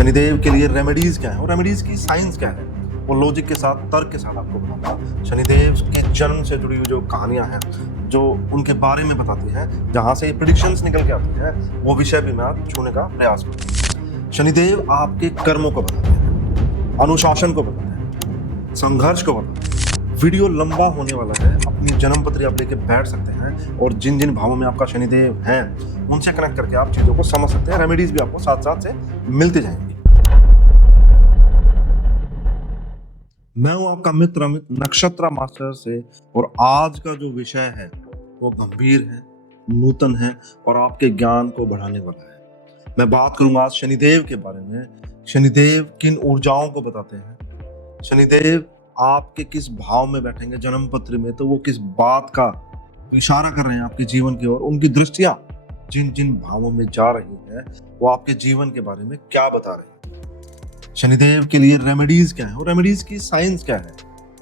शनिदेव के लिए रेमेडीज क्या है और रेमेडीज की साइंस क्या है, वो लॉजिक के साथ, तर्क के साथ आपको बताऊंगा। शनिदेव के जन्म से जुड़ी हुई जो कहानियां हैं, जो उनके बारे में बताती हैं, जहां से ये प्रिडिक्शंस निकल के आती है, वो विषय भी मैं आज छूने का प्रयास करूंगा। शनिदेव आपके कर्मों को बताते हैं, अनुशासन को बताते हैं, संघर्ष को बताते हैं। वीडियो लंबा होने वाला है, अपनी जन्म पत्री आप लेके बैठ सकते हैं और जिन जिन भावों में आपका शनिदेव है उनसे कनेक्ट करके आप चीजों को समझ सकते हैं। रेमेडीज भी आपको साथ साथ से मिलती जाएंगी। मैं हूं आपका मित्र अमित, नक्षत्र मास्टर से, और आज का जो विषय है वो गंभीर है, नूतन है और आपके ज्ञान को बढ़ाने वाला है। मैं बात करूंगा आज शनिदेव के बारे में। शनिदेव किन ऊर्जाओं को बताते हैं, शनिदेव आपके किस भाव में बैठेंगे जन्म पत्र में, तो वो किस बात का इशारा कर रहे हैं आपके जीवन की ओर, उनकी दृष्टियां जिन जिन भावों में जा रही है वो आपके जीवन के बारे में क्या बता रहे हैं। शनिदेव के लिए रेमेडीज क्या है और रेमेडीज की साइंस क्या है,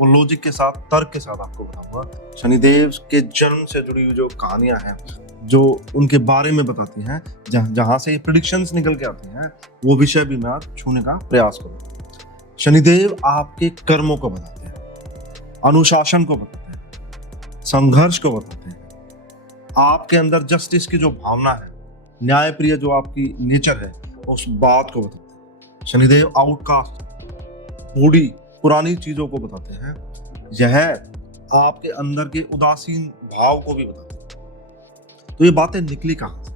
वो लॉजिक के साथ, तर्क के साथ आपको बताऊंगा। शनिदेव के जन्म से जुड़ी हुई जो कहानियां हैं, जो उनके बारे में बताती हैं, जहां से प्रिडिक्शंस निकल के आती हैं, वो विषय भी मैं आज छूने का प्रयास करूंगा। शनिदेव आपके कर्मों को बताते हैं, अनुशासन को बताते हैं, संघर्ष को बताते हैं, आपके अंदर जस्टिस की जो भावना है, न्यायप्रिय जो आपकी नेचर है, उस बात को बताते हैं। शनिदेव आउटकास्ट, बूढ़ी पुरानी चीजों को बताते हैं। यह आपके अंदर के उदासीन भाव को भी बताते हैं। तो ये बातें निकली कहां से,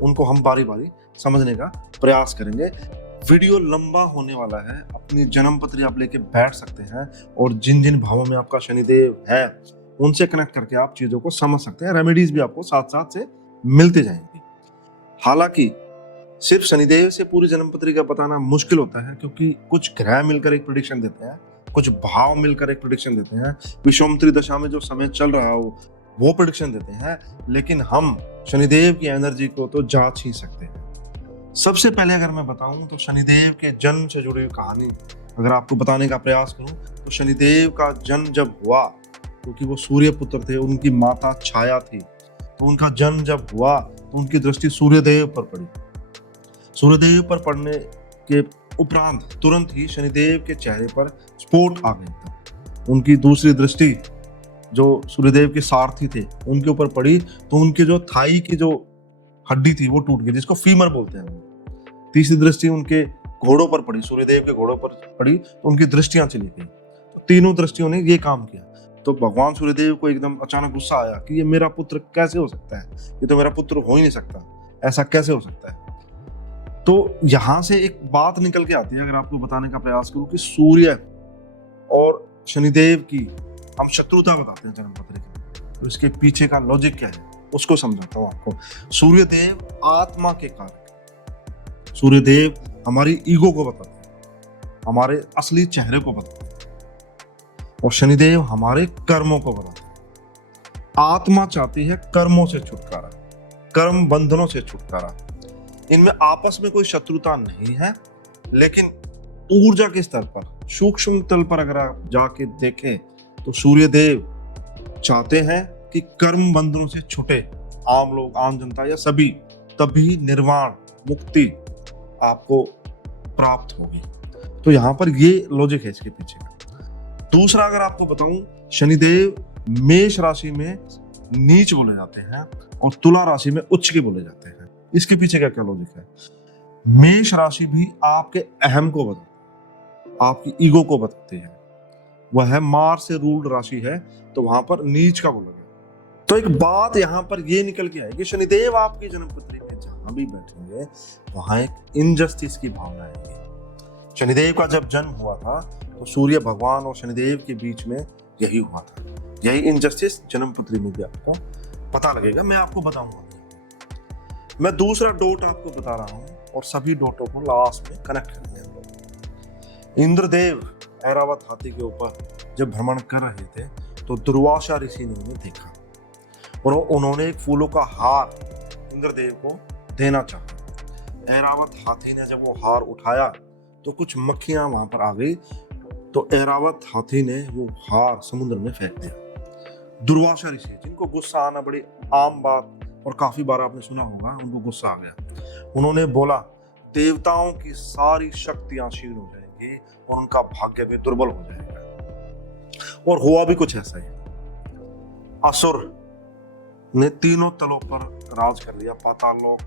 उनको हम बारी बारी समझने का प्रयास करेंगे। वीडियो लंबा होने वाला है, अपनी जन्म पत्री आप लेके बैठ सकते हैं और जिन जिन भावों में आपका शनिदेव है उनसे कनेक्ट करके आप चीजों को समझ सकते हैं। रेमेडीज भी आपको साथ साथ से मिलते जाएंगी। हालांकि सिर्फ शनिदेव से पूरी जन्म पत्री का बताना मुश्किल होता है, क्योंकि कुछ ग्रह मिलकर एक प्रेडिक्शन देते हैं, कुछ भाव मिलकर एक प्रेडिक्शन देते हैं, विषमोत्तरी दशा में जो समय चल रहा हो वो प्रेडिक्शन देते हैं, लेकिन हम शनिदेव की एनर्जी को तो जांच ही सकते हैं। सबसे पहले अगर मैं बताऊं तो शनिदेव के जन्म से जुड़ी हुई कहानी अगर आपको बताने का प्रयास करूं, तो शनिदेव का जन्म जब हुआ, क्योंकि वो सूर्य पुत्र थे, उनकी माता छाया थी, तो उनका जन्म जब हुआ तो उनकी दृष्टि सूर्यदेव पर पड़ी। सूर्यदेव पर पड़ने के उपरांत तुरंत ही शनिदेव के चेहरे पर स्पॉट आ गया था। उनकी दूसरी दृष्टि जो सूर्यदेव के सारथी थे उनके ऊपर पड़ी, तो उनके जो थाई की जो हड्डी थी वो टूट गई, जिसको फीमर बोलते हैं। तीसरी दृष्टि उनके घोड़ों पर पड़ी, सूर्यदेव के घोड़ों पर पड़ी, तो उनकी दृष्टियां चली गई। तो तीनों दृष्टियों ने ये काम किया। तो भगवान सूर्यदेव को एकदम अचानक गुस्सा आया कि ये मेरा पुत्र कैसे हो सकता है, ये तो मेरा पुत्र हो ही नहीं सकता, ऐसा कैसे हो सकता है। तो यहां से एक बात निकल के आती है, अगर आपको बताने का प्रयास करूं, कि सूर्य और शनिदेव की हम शत्रुता बताते हैं जन्म पत्री की, तो इसके पीछे का लॉजिक क्या है उसको समझाता हूं आपको। सूर्यदेव आत्मा के कारक, सूर्यदेव हमारी ईगो को बताते हैं, हमारे असली चेहरे को बताते हैं, और शनिदेव हमारे कर्मों को बताते हैं। आत्मा चाहती है कर्मों से छुटकारा, कर्म बंधनों से छुटकारा। इनमें आपस में कोई शत्रुता नहीं है, लेकिन ऊर्जा के स्तर पर, सूक्ष्म तल पर अगर आप जाके देखें, तो सूर्यदेव चाहते हैं कि कर्म बंधनों से छूटे आम लोग, आम जनता या सभी, तभी निर्वाण, मुक्ति आपको प्राप्त होगी। तो यहाँ पर ये लॉजिक है इसके पीछे का। दूसरा अगर आपको बताऊं, शनिदेव मेष राशि में नीच बोले जाते हैं और तुला राशि में उच्च के बोले जाते हैं। इसके पीछे क्या क्या लॉजिक है? मेष राशि भी आपके अहम को बताती है, आपकी ईगो को बताती है। वह है मार्स से रूल्ड राशि है, तो वहां पर नीच का बोला गया। तो एक बात यहां पर ये निकल के आएगी, शनिदेव आपकी जन्म पत्री में जहां भी बैठेंगे वहां एक इनजस्टिस की भावना आएगी। शनिदेव का जब जन्म हुआ था तो सूर्य भगवान और शनिदेव के बीच में यही हुआ था। यही इनजस्टिस जन्म पत्री में भी आपको पता लगेगा, मैं आपको बताऊंगा। मैं दूसरा डॉट आपको बता रहा हूं और सभी डॉटों को लास्ट में कनेक्ट करेंगे। इंद्रदेव ऐरावत हाथी के ऊपर जब भ्रमण कर रहे थे, तो दुर्वासा ऋषि ने उन्हें देखा और उन्होंने एक फूलों का हार इंद्रदेव को देना चाहा। ऐरावत हाथी ने जब वो हार उठाया तो कुछ मक्खियां वहां पर आ गई, तो ऐरावत हाथी ने वो हार समुद्र में फेंक दिया। दुर्वासा ऋषि, जिनको गुस्सा आना बड़ी आम बात और काफी बार आपने सुना होगा, उनको गुस्सा आ गया। उन्होंने बोला देवताओं की सारी शक्तियां क्षीण हो जाएंगी और उनका भाग्य भी दुर्बल हो जाएगा। और हुआ भी कुछ ऐसा ही। असुर ने तीनों तलों पर राज कर लिया, पाताल लोक,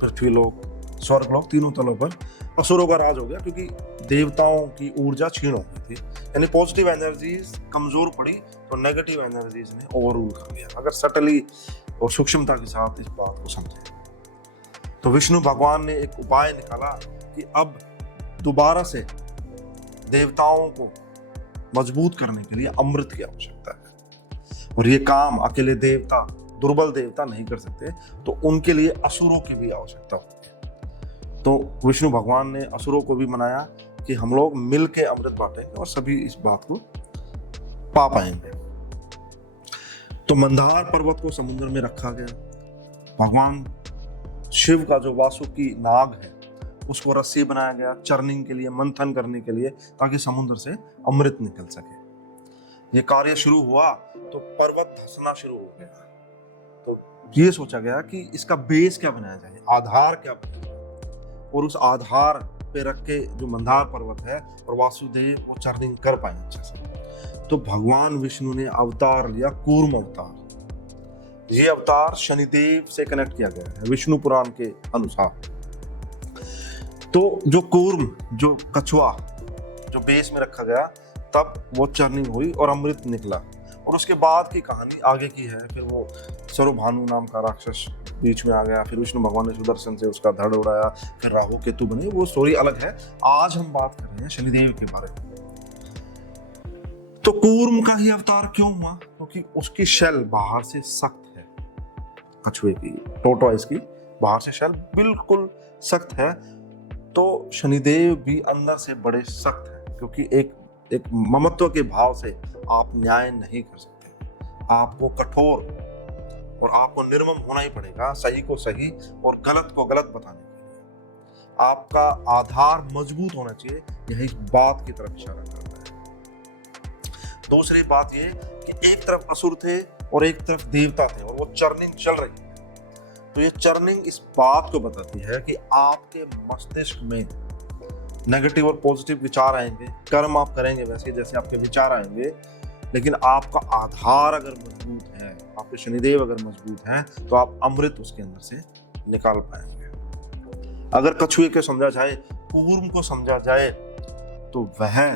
पृथ्वीलोक, स्वर्गलोक, तीनों तलों पर असुरों का राज हो गया, क्योंकि देवताओं की ऊर्जा क्षीण हो गई थी। यानी पॉजिटिव एनर्जीज कमजोर पड़ी तो नेगेटिव एनर्जीज ने ओवररूल कर लिया। अगर सटली और सूक्ष्मता के साथ इस बात को समझें तो विष्णु भगवान ने एक उपाय निकाला कि अब दोबारा से देवताओं को मजबूत करने के लिए अमृत की आवश्यकता है, और ये काम अकेले देवता, दुर्बल देवता नहीं कर सकते, तो उनके लिए असुरों की भी आवश्यकता होती है। तो विष्णु भगवान ने असुरों को भी मनाया कि हम लोग मिल के अमृत बांटेंगे और सभी इस बात को पा पाएंगे। तो मंदार पर्वत को समुद्र में रखा गया। भगवान शिव का जो वासुकी नाग है उसको रस्सी बनाया गया चर्निंग के लिए, मंथन करने के लिए, ताकि समुद्र से अमृत निकल सके। ये कार्य शुरू हुआ तो पर्वत धंसना शुरू हो गया। तो ये सोचा गया कि इसका बेस क्या बनाया जाए, आधार क्या बनाया जाए, और उस आधार पे रख के जो मंदार पर्वत है और वासुदेव वो चर्निंग कर पाए अच्छे से। तो भगवान विष्णु ने अवतार लिया, कूर्म अवतार। ये अवतार शनिदेव से कनेक्ट किया गया है विष्णु पुराण के अनुसार। तो जो कूर्म, जो कछुआ जो बेस में रखा गया, तब वो चर्निंग हुई और अमृत निकला। और उसके बाद की कहानी आगे की है। फिर वो सर्वभानु नाम का राक्षस बीच में आ गया, फिर विष्णु भगवान ने सुदर्शन से उसका धड़ उड़ाया, फिर राहु केतु बने, वो स्टोरी अलग है। आज हम बात कर रहे हैं शनिदेव के बारे में। तो कूर्म का ही अवतार क्यों हुआ? क्योंकि उसकी शेल बाहर से सख्त है, कछुए की, टोटवाइस की बाहर से शेल बिल्कुल सख्त है। तो शनिदेव भी अंदर से बड़े सख्त है, क्योंकि एक ममत्व के भाव से आप न्याय नहीं कर सकते। आपको कठोर और आपको निर्मम होना ही पड़ेगा, सही को सही और गलत को गलत बताने के लिए। आपका आधार मजबूत होना चाहिए, यही बात की तरफ इशारा करता है। दूसरी बात ये कि एक तरफ असुर थे और एक तरफ देवता थे, और वो चर्निंग चल रही है। तो ये चर्निंग इस बात को बताती है कि आपके मस्तिष्क में नेगेटिव और पॉजिटिव विचार आएंगे, कर्म आप करेंगे वैसे जैसे आपके विचार आएंगे, लेकिन आपका आधार अगर मजबूत है, आपके शनिदेव अगर मजबूत हैं, तो आप अमृत उसके अंदर से निकाल पाएंगे। अगर कछुए को समझा जाए, कूर्म को समझा जाए, तो वह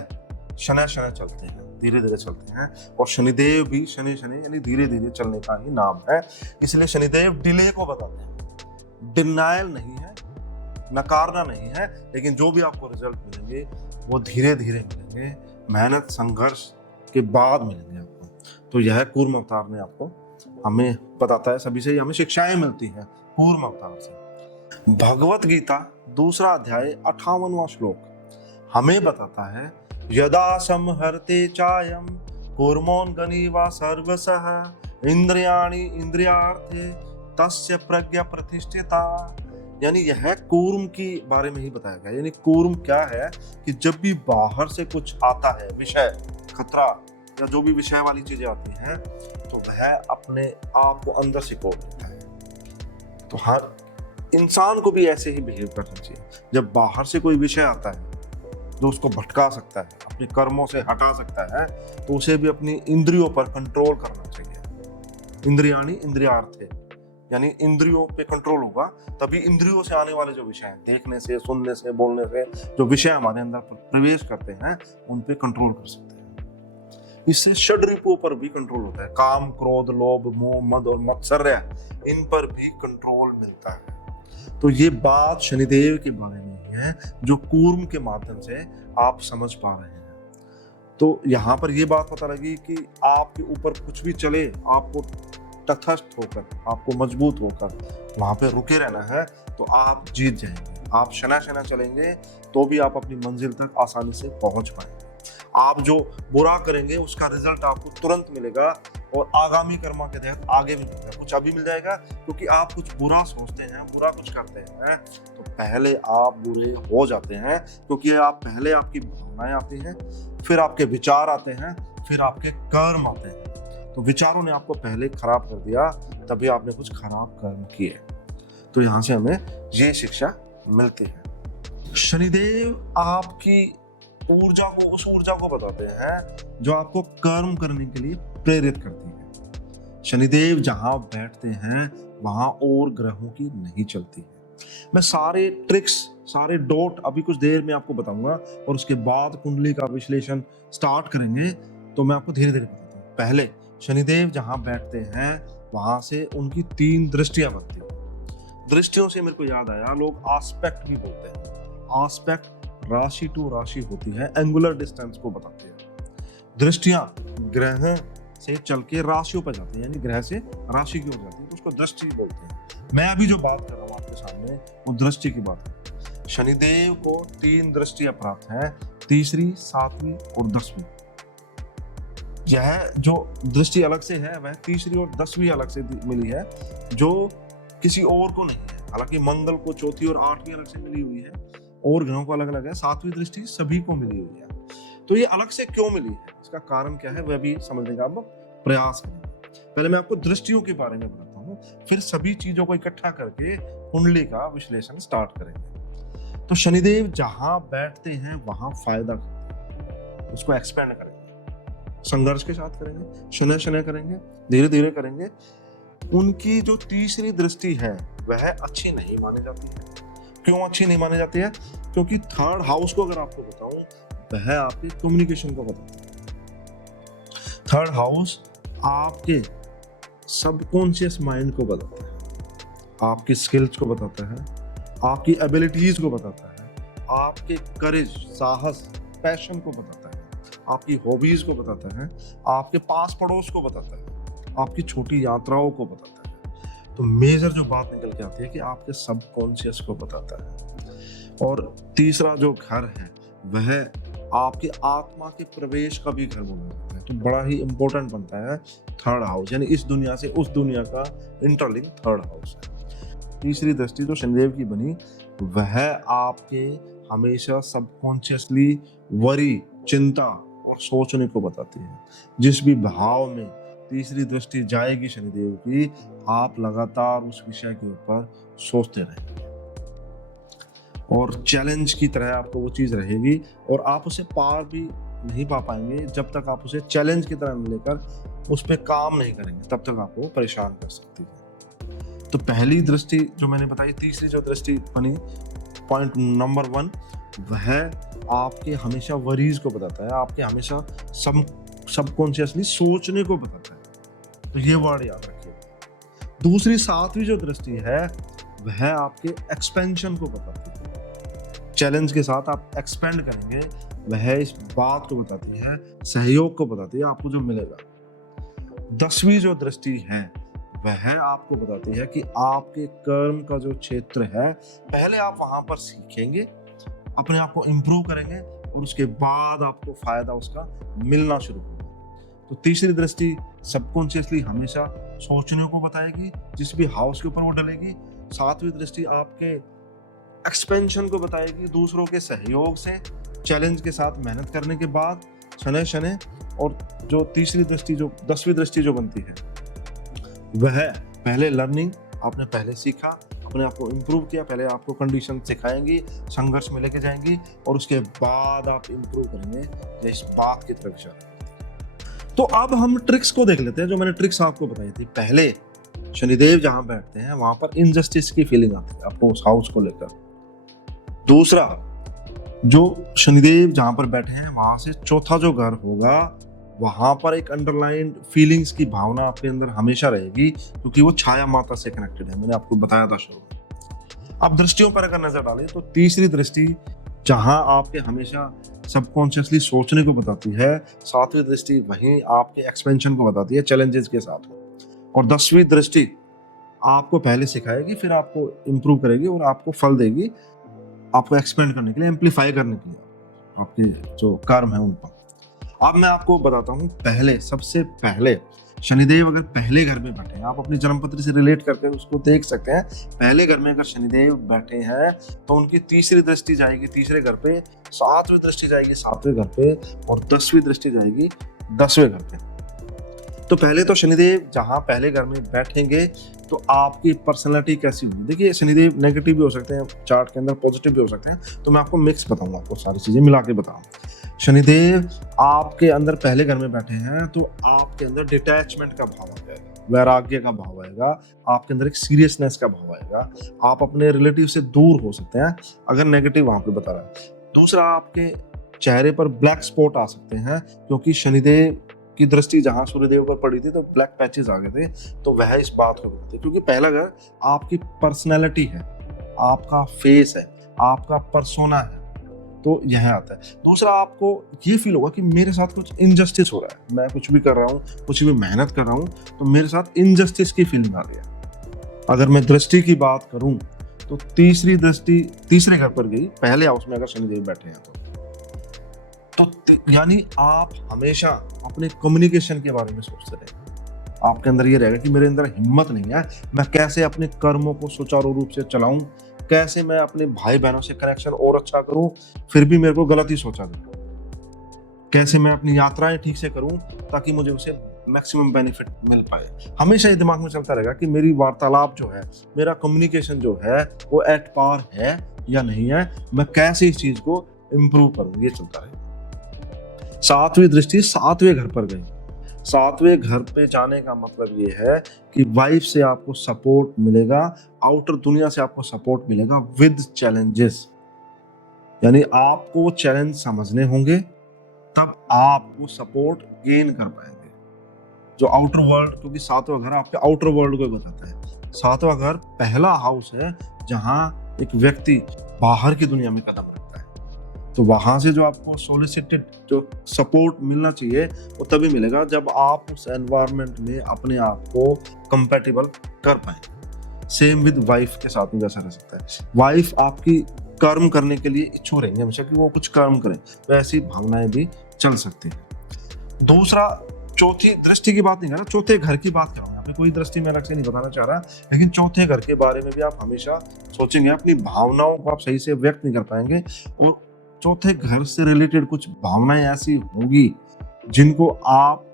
शनै शनै चलते हैं, धीरे धीरे चलते हैं, और शनिदेव भी शनि शनि यानी धीरे धीरे चलने का ही नाम है। इसलिए शनिदेव डिले को बताते हैं, डिनायल नहीं है, नकारना नहीं है, लेकिन जो भी आपको रिजल्ट मिलेंगे वो धीरे धीरे मिलेंगे, मेहनत संघर्ष के बाद मिलेंगे आपको। तो यह कूर्म अवतार ने आपको हमें बताता है, सभी से हमें शिक्षाएं मिलती हैं कूर्म अवतार से। भगवत गीता 2 अध्याय 58वां श्लोक हमें बताता है, यदा संहरते चायम कूर्मोन गनीवा सर्वसः इंद्रियाणि इंद्रियार्थे तस्य प्रज्ञा प्रतिष्ठिता। यानी यह कूर्म की बारे में ही बताया गया। यानी कूर्म क्या है कि जब भी बाहर से कुछ आता है, विषय, खतरा या जो भी विषय वाली चीजें आती हैं, तो वह अपने आप को अंदर से कोड़ लेता है। तो हर इंसान को भी ऐसे ही बिहेव करना चाहिए। जब बाहर से कोई विषय आता है जो उसको भटका सकता है, अपने कर्मों से हटा सकता है, तो उसे भी अपनी इंद्रियों पर कंट्रोल करना चाहिए। इंद्रियाणि इंद्रियार्थे, यानी इंद्रियों पे कंट्रोल होगा, तभी इंद्रियों से आने वाले जो विषय हैं, देखने से, सुनने से, बोलने से, जो विषय हमारे अंदर प्रवेश करते हैं, उन पे कंट्रोल कर सकते हैं। इससे षड्रिपुओं पर भी कंट्रोल होता है, काम, क्रोध, लोभ, मोह, मद और मत्सर्य, इन पर भी कंट्रोल मिलता है। तो ये बात शनिदेव के बारे में है, जो कूर्म के माध्यम से आप समझ पा रहे हैं। तो यहाँ पर ये बात पता लगी कि आपके ऊपर कुछ भी चले, आपको तटस्थ होकर, आपको मजबूत होकर वहां पे रुके रहना है, तो आप जीत जाएंगे। आप शना शना चलेंगे तो भी आप अपनी मंजिल तक आसानी से पहुंच पाएंगे। आप जो बुरा करेंगे उसका रिजल्ट आपको तुरंत मिलेगा, और आगामी कर्मा के तहत आगे भी मिलेगा। कुछ अभी मिल जाएगा, क्योंकि आप कुछ बुरा सोचते हैं, बुरा कुछ करते हैं, तो पहले आप बुरे हो जाते हैं, क्योंकि आप पहले आपकी भावनाएं आती हैं, फिर आपके विचार आते हैं, फिर आपके कर्म आते हैं। तो विचारों ने आपको पहले खराब कर दिया, तभी आपने कुछ खराब कर्म किए। तो यहाँ से हमें ये शिक्षा मिलती है। शनिदेव आपकी ऊर्जा को, उस ऊर्जा को बताते हैं जो आपको कर्म करने के लिए प्रेरित करती है। शनिदेव जहां बैठते हैं वहां और ग्रहों की नहीं चलती है। मैं सारे ट्रिक्स, सारे डॉट अभी कुछ देर में आपको बताऊंगा और उसके बाद कुंडली का विश्लेषण स्टार्ट करेंगे, तो मैं आपको धीरे धीरे बताता हूँ। पहले शनिदेव जहां बैठते हैं वहां से उनकी 3 दृष्टियां बनती हैं। दृष्टियों से मेरे को याद आया, लोग आस्पेक्ट भी बोलते हैं। आस्पेक्ट राशि टू राशि होती है, एंगुलर डिस्टेंस को बताते हैं। दृष्टियां ग्रह से चल के राशियों पर जाती है, यानी ग्रह से राशि की ओर जाती है, तो उसको दृष्टि बोलते हैं। मैं अभी जो बात कर रहा हूँ आपके सामने वो दृष्टि की बात है। शनिदेव को 3 दृष्टियां प्राप्त है, तीसरी, 7वीं और 10वीं। यह जो दृष्टि अलग से है वह तीसरी और 10वीं अलग से मिली है, जो किसी और को नहीं है। हालांकि मंगल को 4थी और 8वीं अलग से मिली हुई है, और ग्रहों को अलग अलग है। 7वीं दृष्टि सभी को मिली हुई है। तो ये अलग से क्यों मिली है, इसका कारण क्या है, वह भी समझने का हम प्रयास करेंगे। पहले मैं आपको दृष्टियों के बारे में बताता हूँ, फिर सभी चीजों को इकट्ठा करके कुंडली का विश्लेषण स्टार्ट करेंगे। तो शनिदेव जहां बैठते हैं वहां फायदा करते हैं, उसको एक्सपेंड करेंगे, संघर्ष के साथ करेंगे, शनय शनय करेंगे, धीरे धीरे करेंगे। उनकी जो तीसरी दृष्टि है वह अच्छी नहीं मानी जाती है। क्यों अच्छी नहीं मानी जाती है? क्योंकि 3rd हाउस को अगर आपको बताऊं, वह आपकी कम्युनिकेशन को बताता है। 3rd हाउस आपके सबकॉन्शियस माइंड को बताता है, आपकी स्किल्स को बताता है, आपकी एबिलिटीज को बताता है, आपके करेज, साहस, पैशन को बताता है, आपकी हॉबीज को बताता है, आपके पास पड़ोस को बताता है, आपकी छोटी यात्राओं को बताता है। तो मेजर जो बात निकल के आती है कि आपके सबकॉन्शियस को बताता है। और तीसरा जो घर है वह आपके आत्मा के प्रवेश का भी घर बोला जाता है। तो बड़ा ही इंपॉर्टेंट बनता है 3rd हाउस, यानी इस दुनिया से उस दुनिया का इंटरलिंक 3rd हाउस है। तीसरी दृष्टि जो शनिदेव की बनी वह आपके हमेशा सबकॉन्शियसली वरी, चिंता और सोचने को बताती है। जिस भी भाव में तीसरी दृष्टि जाएगी शनिदेव की, आप लगातार उस विषय के ऊपर सोचते रहेंगे और चैलेंज की तरह आपको वो चीज रहेगी, और आप उसे पार भी नहीं पा पाएंगे जब तक आप उसे चैलेंज की तरह लेकर उस पर काम नहीं करेंगे, तब तक आपको परेशान कर सकती है। तो पहली दृष्टि जो मैंने बताई, तीसरी जो दृष्टि बनी, पॉइंट नंबर 1, वह आपके हमेशा वरीज को बताता है, आपके हमेशा सबकॉन्शियसली सोचने को बताता है। तो ये वर्ड याद रखिएगा। दूसरी 7वीं जो दृष्टि है वह आपके एक्सपेंशन को बताती है। चैलेंज के साथ आप एक्सपेंड करेंगे, वह इस बात को बताती है, सहयोग को बताती है, आपको जो मिलेगा। 10वीं जो दृष्टि है वह आपको बताती है कि आपके कर्म का जो क्षेत्र है, पहले आप वहां पर सीखेंगे, अपने आप को इम्प्रूव करेंगे, और उसके बाद आपको फायदा उसका मिलना शुरू होगा। तो तीसरी दृष्टि सबकॉन्शियसली हमेशा सोचने को बताएगी, जिस भी हाउस के ऊपर वो डलेगी। 7वीं दृष्टि आपके एक्सपेंशन को बताएगी, दूसरों के सहयोग से, चैलेंज के साथ मेहनत करने के बाद, शनय शनय। और जो तीसरी दृष्टि, जो 10वीं दृष्टि जो बनती है, वह पहले लर्निंग, आपने पहले सीखा, अपने आप को इम्प्रूव किया, पहले आपको कंडीशन सिखाएंगी, संघर्ष में लेके जाएंगी, और उसके बाद आप इम्प्रूव करेंगे, इस बात की तरफ इशारा। तो अब हम ट्रिक्स को देख लेते हैं, जो मैंने ट्रिक्स आपको बताई थी। पहले शनिदेव जहां बैठते हैं वहां पर इनजस्टिस की फीलिंग आती है आपको उस हाउस को लेकर। दूसरा, जो शनिदेव जहां पर बैठे हैं वहां से चौथा जो घर होगा, वहां पर एक अंडरलाइन फीलिंग्स की भावना आपके अंदर हमेशा रहेगी, क्योंकि वो छाया माता से कनेक्टेड है। मैंने आपको बताया था शुरू में। अब दृष्टियों पर अगर नजर डालें तो तीसरी दृष्टि जहां आपके हमेशा सबकॉन्शियसली सोचने को बताती है, 7वीं दृष्टि वहीं आपके एक्सपेंशन को बताती है, चैलेंजेस के साथ। और 10वीं दृष्टि आपको पहले सिखाएगी, फिर आपको इम्प्रूव करेगी और आपको फल देगी, आपको एक्सपेंड करने के लिए, एम्पलीफाई करने के लिए आपके जो कर्म है उन पर। अब मैं आपको बताता हूँ, पहले, सबसे पहले शनिदेव अगर पहले घर में बैठे हैं, आप अपनी जन्मपत्री से रिलेट करके उसको देख सकते हैं। पहले घर में अगर शनिदेव बैठे हैं तो उनकी तीसरी दृष्टि जाएगी तीसरे घर पे, 7वीं दृष्टि जाएगी 7वें घर पे, और 10वीं दृष्टि जाएगी 10वें घर पे। तो पहले तो शनिदेव जहाँ पहले घर में बैठेंगे तो आपकी पर्सनैलिटी कैसी होगी। देखिए शनिदेव नेगेटिव भी हो सकते हैं चार्ट के अंदर, पॉजिटिव भी हो सकते हैं, तो मैं आपको मिक्स बताऊंगा, आपको सारी चीजें मिला के बताऊंगा। शनिदेव आपके अंदर पहले घर में बैठे हैं तो आपके अंदर डिटैचमेंट का भाव आ जाएगा, वैराग्य का भाव आएगा, आपके अंदर एक सीरियसनेस का भाव आएगा, आप अपने रिलेटिव से दूर हो सकते हैं अगर नेगेटिव वहां पे बता रहा है। दूसरा, आपके चेहरे पर ब्लैक स्पॉट आ सकते हैं क्योंकि शनिदेव की दृष्टि जहां सूर्यदेव पर पड़ी थी तो ब्लैक पैचेस आ गए थे, तो वह इस बात को बताते, क्योंकि पहला घर आपकी पर्सनैलिटी है, आपका फेस है, आपका पर्सोना है, तो यह आता है। दूसरा, आपको ये फील होगा कि मेरे साथ कुछ इनजस्टिस हो रहा है, मैं कुछ भी कर रहा हूँ, कुछ भी मेहनत कर रहा हूँ तो मेरे साथ इनजस्टिस की फीलिंग आ रही है। अगर मैं दृष्टि की बात करूं तो तीसरी दृष्टि तीसरे घर पर गई, पहले हाउस में अगर शनिदेव बैठे हैं तो यानी आप हमेशा अपने कम्युनिकेशन के बारे में सोचते रहेंगे। आपके अंदर ये रहेगा कि मेरे अंदर हिम्मत नहीं है, मैं कैसे अपने कर्मों को सुचारू रूप से चलाऊं, कैसे मैं अपने भाई बहनों से कनेक्शन और अच्छा करूं, फिर भी मेरे को गलत ही सोचा दे, कैसे मैं अपनी यात्राएं ठीक से करूं ताकि मुझे उसे मैक्सिमम बेनिफिट मिल पाए। हमेशा ये दिमाग में चलता रहेगा कि मेरी वार्तालाप जो है, मेरा कम्युनिकेशन जो है वो एट पार है या नहीं है, मैं कैसे इस चीज को इम्प्रूव करूं, ये चलता रहेगा। सातवीं दृष्टि सातवें घर पर गई। सातवें घर पे जाने का मतलब ये है कि वाइफ से आपको सपोर्ट मिलेगा, आउटर दुनिया से आपको सपोर्ट मिलेगा विद चैलेंजेस, यानी आपको वो चैलेंज समझने होंगे तब आप वो सपोर्ट गेन कर पाएंगे। जो आउटर वर्ल्ड, क्योंकि सातवां घर आपके आउटर वर्ल्ड को बताता है। सातवां घर पहला हाउस है जहां एक व्यक्ति बाहर की दुनिया में कदम रखता है, तो वहां से जो आपको सोलिसिटेड जो सपोर्ट मिलना चाहिए वो तभी मिलेगा जब आप उस एनवायरनमेंट में अपने आप को कंपैटिबल कर पाएंगे। सेम विद वाइफ के साथ में वैसा रह सकता है। वाइफ आपकी कर्म करने के लिए इच्छुक रहेंगे हमेशा कि वो कुछ कर्म करें, तो ऐसी भावनाएं भी चल सकती हैं। दूसरा, चौथी दृष्टि की बात नहीं कर रहा, चौथे घर की बात कर रहा हूँ। यहाँ पे कोई दृष्टि मैं अलग से नहीं बताना चाह रहा, लेकिन चौथे घर के बारे में भी आप हमेशा सोचेंगे, अपनी भावनाओं को आप सही से व्यक्त नहीं कर पाएंगे और चौथे घर से रिलेटेड कुछ भावनाएं ऐसी होंगी जिनको आप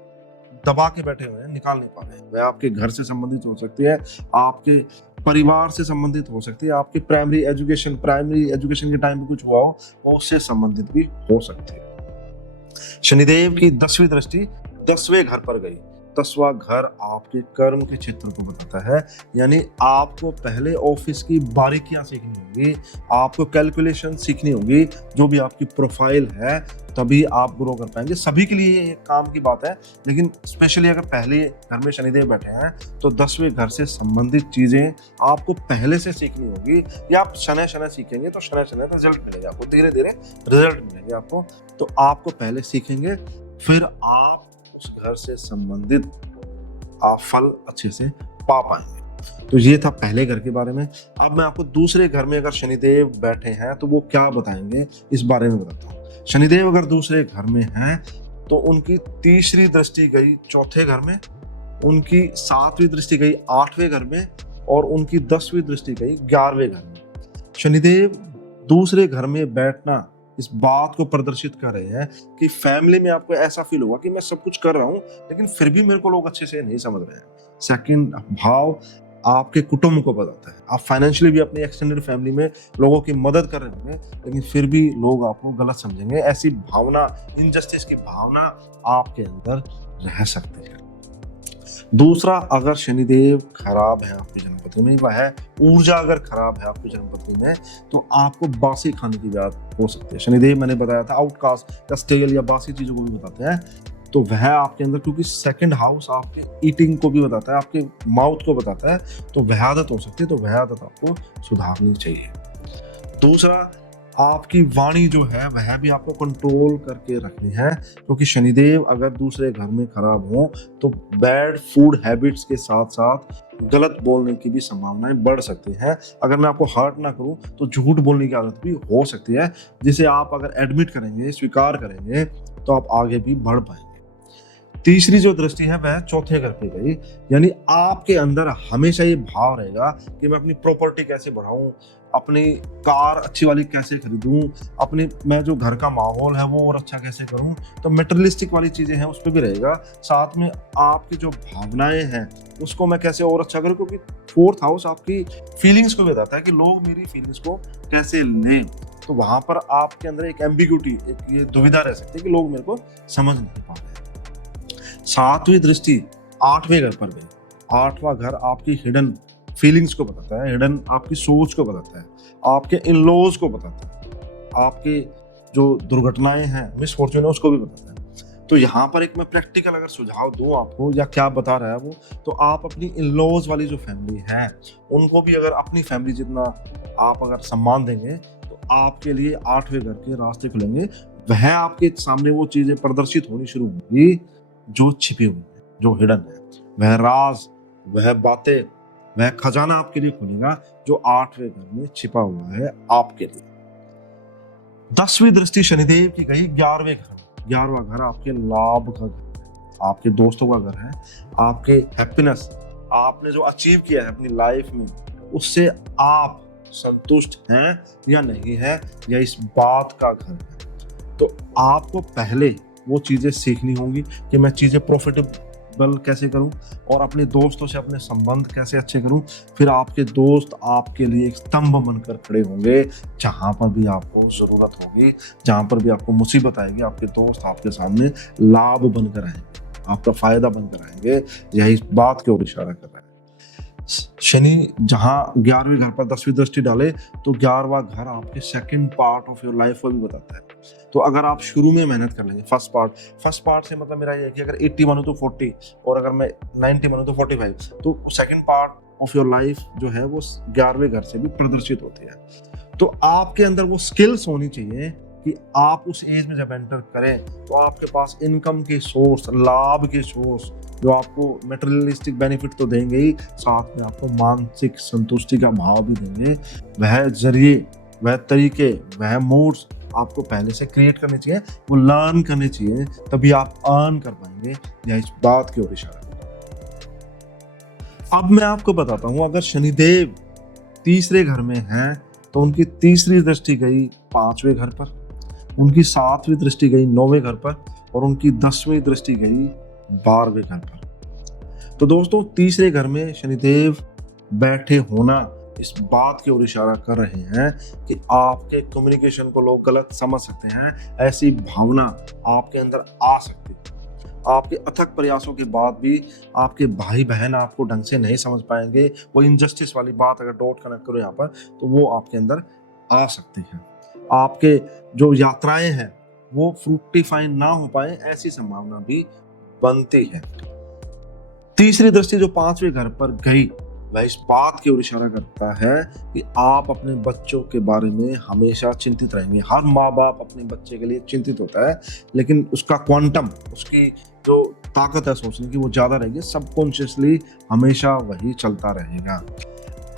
दबा के बैठे हुए हैं, निकाल नहीं पा रहे हैं। वह आपके घर से संबंधित हो सकती है, आपके परिवार से संबंधित हो सकती है, आपकी प्राइमरी एजुकेशन के टाइम पे कुछ हुआ हो वो उससे संबंधित भी हो सकती है। शनिदेव की 10वीं दृष्टि 10वें घर पर गई। 10वां घर आपके कर्म के क्षेत्र को बताता है, यानी आपको पहले ऑफिस की बारीकियां सीखनी होगी, आपको कैलकुलेशन सीखनी होगी, जो भी आपकी प्रोफाइल है तभी आप ग्रो कर पाएंगे। सभी के लिए ये काम की बात है, लेकिन स्पेशली अगर पहले घर में शनिदेव बैठे हैं तो 10वें घर से संबंधित चीजें आपको पहले से सीखनी होगी, या आप शनै सीखेंगे तो शनै रिजल्ट मिलेगा आपको, धीरे धीरे रिजल्ट मिलेंगे आपको, तो आपको पहले सीखेंगे फिर आप उस घर से संबंधित आप फल अच्छे से पा पाएंगे। तो ये था पहले घर के बारे में। अब मैं आपको दूसरे घर में अगर शनिदेव बैठे हैं तो वो क्या बताएंगे इस बारे में बताता हूँ। शनिदेव अगर दूसरे घर में हैं तो उनकी तीसरी दृष्टि गई चौथे घर में, उनकी 7वीं दृष्टि गई 8वें घर में और उनकी 10वीं दृष्टि गई 11वें घर में। शनिदेव दूसरे घर में बैठना इस बात को प्रदर्शित कर रहे हैं कि फैमिली में आपको ऐसा फील होगा कि मैं सब कुछ कर रहा हूं लेकिन फिर भी मेरे को लोग अच्छे से नहीं समझ रहे हैं। सेकंड भाव आपके कुटुंब को बताता है, आप फाइनेंशियली भी अपनी एक्सटेंडेड फैमिली में लोगों की मदद कर रहे होंगे लेकिन फिर भी लोग आपको गलत समझेंगे, ऐसी भावना, इनजस्टिस की भावना आपके अंदर रह सकती है। दूसरा, अगर शनिदेव खराब है आपकी जन्मपत्री में, वह है ऊर्जा अगर खराब है आपकी जन्मपत्री में तो आपको बासी खाने की बात हो सकती है। शनिदेव मैंने बताया था आउटकास्ट या स्टेल या बासी चीजों को भी बताते हैं, तो वह आपके अंदर, क्योंकि सेकंड हाउस आपके ईटिंग को भी बताता है, आपके माउथ को बताता है, तो वह आदत हो सकती है, तो वह आदत आपको सुधारनी चाहिए। दूसरा, आपकी वाणी जो है वह भी आपको कंट्रोल करके रखनी है, क्योंकि शनिदेव अगर दूसरे घर में खराब हो तो बैड फूड हैबिट्स के साथ साथ गलत बोलने की भी संभावनाएं बढ़ सकती हैं। अगर मैं आपको हर्ट ना करूं तो झूठ बोलने की आदत भी हो सकती है, जिसे आप अगर एडमिट करेंगे, स्वीकार करेंगे तो आप आगे भी बढ़ पाएंगे। तीसरी जो दृष्टि है वह चौथे घर पे गई, यानी आपके अंदर हमेशा ये भाव रहेगा कि मैं अपनी प्रॉपर्टी कैसे बढ़ाऊं, अपनी कार अच्छी वाली कैसे खरीदूं, अपनी मैं जो घर का माहौल है वो और अच्छा कैसे करूं। तो मटेरियलिस्टिक वाली चीजें हैं उस पर भी रहेगा। साथ में आपकी जो भावनाएं हैं उसको मैं कैसे और अच्छा करूं, क्योंकि फोर्थ हाउस आपकी फीलिंग्स को भी बताता है कि लोग मेरी फीलिंग्स को कैसे लें। तो वहां पर आपके अंदर एक एम्बिग्यूटी, एक ये दुविधा रह सकती है कि लोग मेरे को समझ नहीं पा रहे। सातवीं दृष्टि आठवें घर पर गई। आठवां घर आपकी हिडन फीलिंग्स को बताता है, हिडन आपकी सोच को बताता है, आपके इन लॉज को बताता है, आपके जो दुर्घटनाएं हैं, मिसफॉर्चून है, उसको भी बताता है। तो यहाँ पर एक मैं प्रैक्टिकल अगर सुझाव दूं आपको, या क्या बता रहा है वो, तो आप अपनी इन लॉज वाली जो फैमिली है उनको भी अगर अपनी फैमिली जितना आप अगर सम्मान देंगे तो आपके लिए आठवें घर के रास्ते खुलेंगे। वह आपके सामने वो चीजें प्रदर्शित होनी शुरू होंगी जो छिपी हुई है, जो हिडन है। वह राज, वह बातें, वह खजाना आपके लिए खुलेगा जो आठवें घर में छिपा हुआ है आपके लिए। 10वीं दृष्टि शनिदेव की गई 11वें घर। 11वां घर आपके लाभ का घर है, आपके दोस्तों का घर है, आपके हैप्पीनेस, आपने जो अचीव किया है अपनी लाइफ में उससे आप संतुष्ट हैं या नहीं है, या इस बात का घर है। तो आपको पहले वो चीजें सीखनी होंगी कि मैं चीजें प्रॉफिटेबल कैसे करूं और अपने दोस्तों से अपने संबंध कैसे अच्छे करूं। फिर आपके दोस्त आपके लिए एक स्तंभ बनकर खड़े होंगे। जहां पर भी आपको जरूरत होगी, जहां पर भी आपको मुसीबत आएगी, आपके दोस्त आपके सामने लाभ बनकर आएंगे, आपका फायदा बनकर आएंगे। यही इस बात की ओर इशारा कर रहा है। शनि जहां 11वें घर पर 10वीं दृष्टि डाले तो 11वां घर आपके second part of your life को भी बताता है। तो अगर आप शुरू में मेहनत कर लेंगे, फर्स्ट पार्ट से मतलब मेरा ये है कि अगर 80 मानूं तो 40, और अगर मैं 90 मानूं तो 45, तो second part of your life जो है वो 11वें घर से भी प्रदर्शित होती है। तो आपके अंदर वो स्किल्स होनी चाहिए कि आप उस एज में जब एंटर करें तो आपके पास इनकम के सोर्स, लाभ के सोर्स जो आपको मटेरियलिस्टिक बेनिफिट तो देंगे ही, साथ में आपको मानसिक संतुष्टि का भाव भी देंगे। वह जरिए, वह तरीके, वह मूड्स आपको पहले से क्रिएट करने चाहिए, वो लर्न करने चाहिए, तभी आप अर्न कर पाएंगे। यह इस बात की ओर इशारा है। अब मैं आपको बताता हूं, अगर शनिदेव तीसरे घर में हैं तो उनकी तीसरी दृष्टि गई 5वें घर पर, उनकी 7वीं दृष्टि गई 9वें घर पर, और उनकी 10वीं दृष्टि गई 12वें घर पर। तो दोस्तों, तीसरे घर में शनिदेव बैठे होना इस बात की ओर इशारा कर रहे हैं कि आपके कम्युनिकेशन को लोग गलत समझ सकते हैं, ऐसी भावना आपके अंदर आ सकती है। आपके अथक प्रयासों के बाद भी आपके भाई बहन आपको ढंग से नहीं समझ पाएंगे। वो इनजस्टिस वाली बात अगर डॉट कनेक्ट करो यहाँ पर, तो वो आपके अंदर आ सकती है। आपके जो यात्राएं हैं वो फ्रूटिफाई ना हो पाए, ऐसी संभावना भी बनती है। तीसरी दृष्टि जो 5वें घर पर गई वह इस बात की ओर इशारा करता है कि आप अपने बच्चों के बारे में हमेशा चिंतित रहेंगे। हर माँ बाप अपने बच्चे के लिए चिंतित होता है, लेकिन उसका क्वांटम, उसकी जो ताकत है सोचने की, वो ज्यादा रहेगी। सबकॉन्शियसली हमेशा वही चलता रहेगा।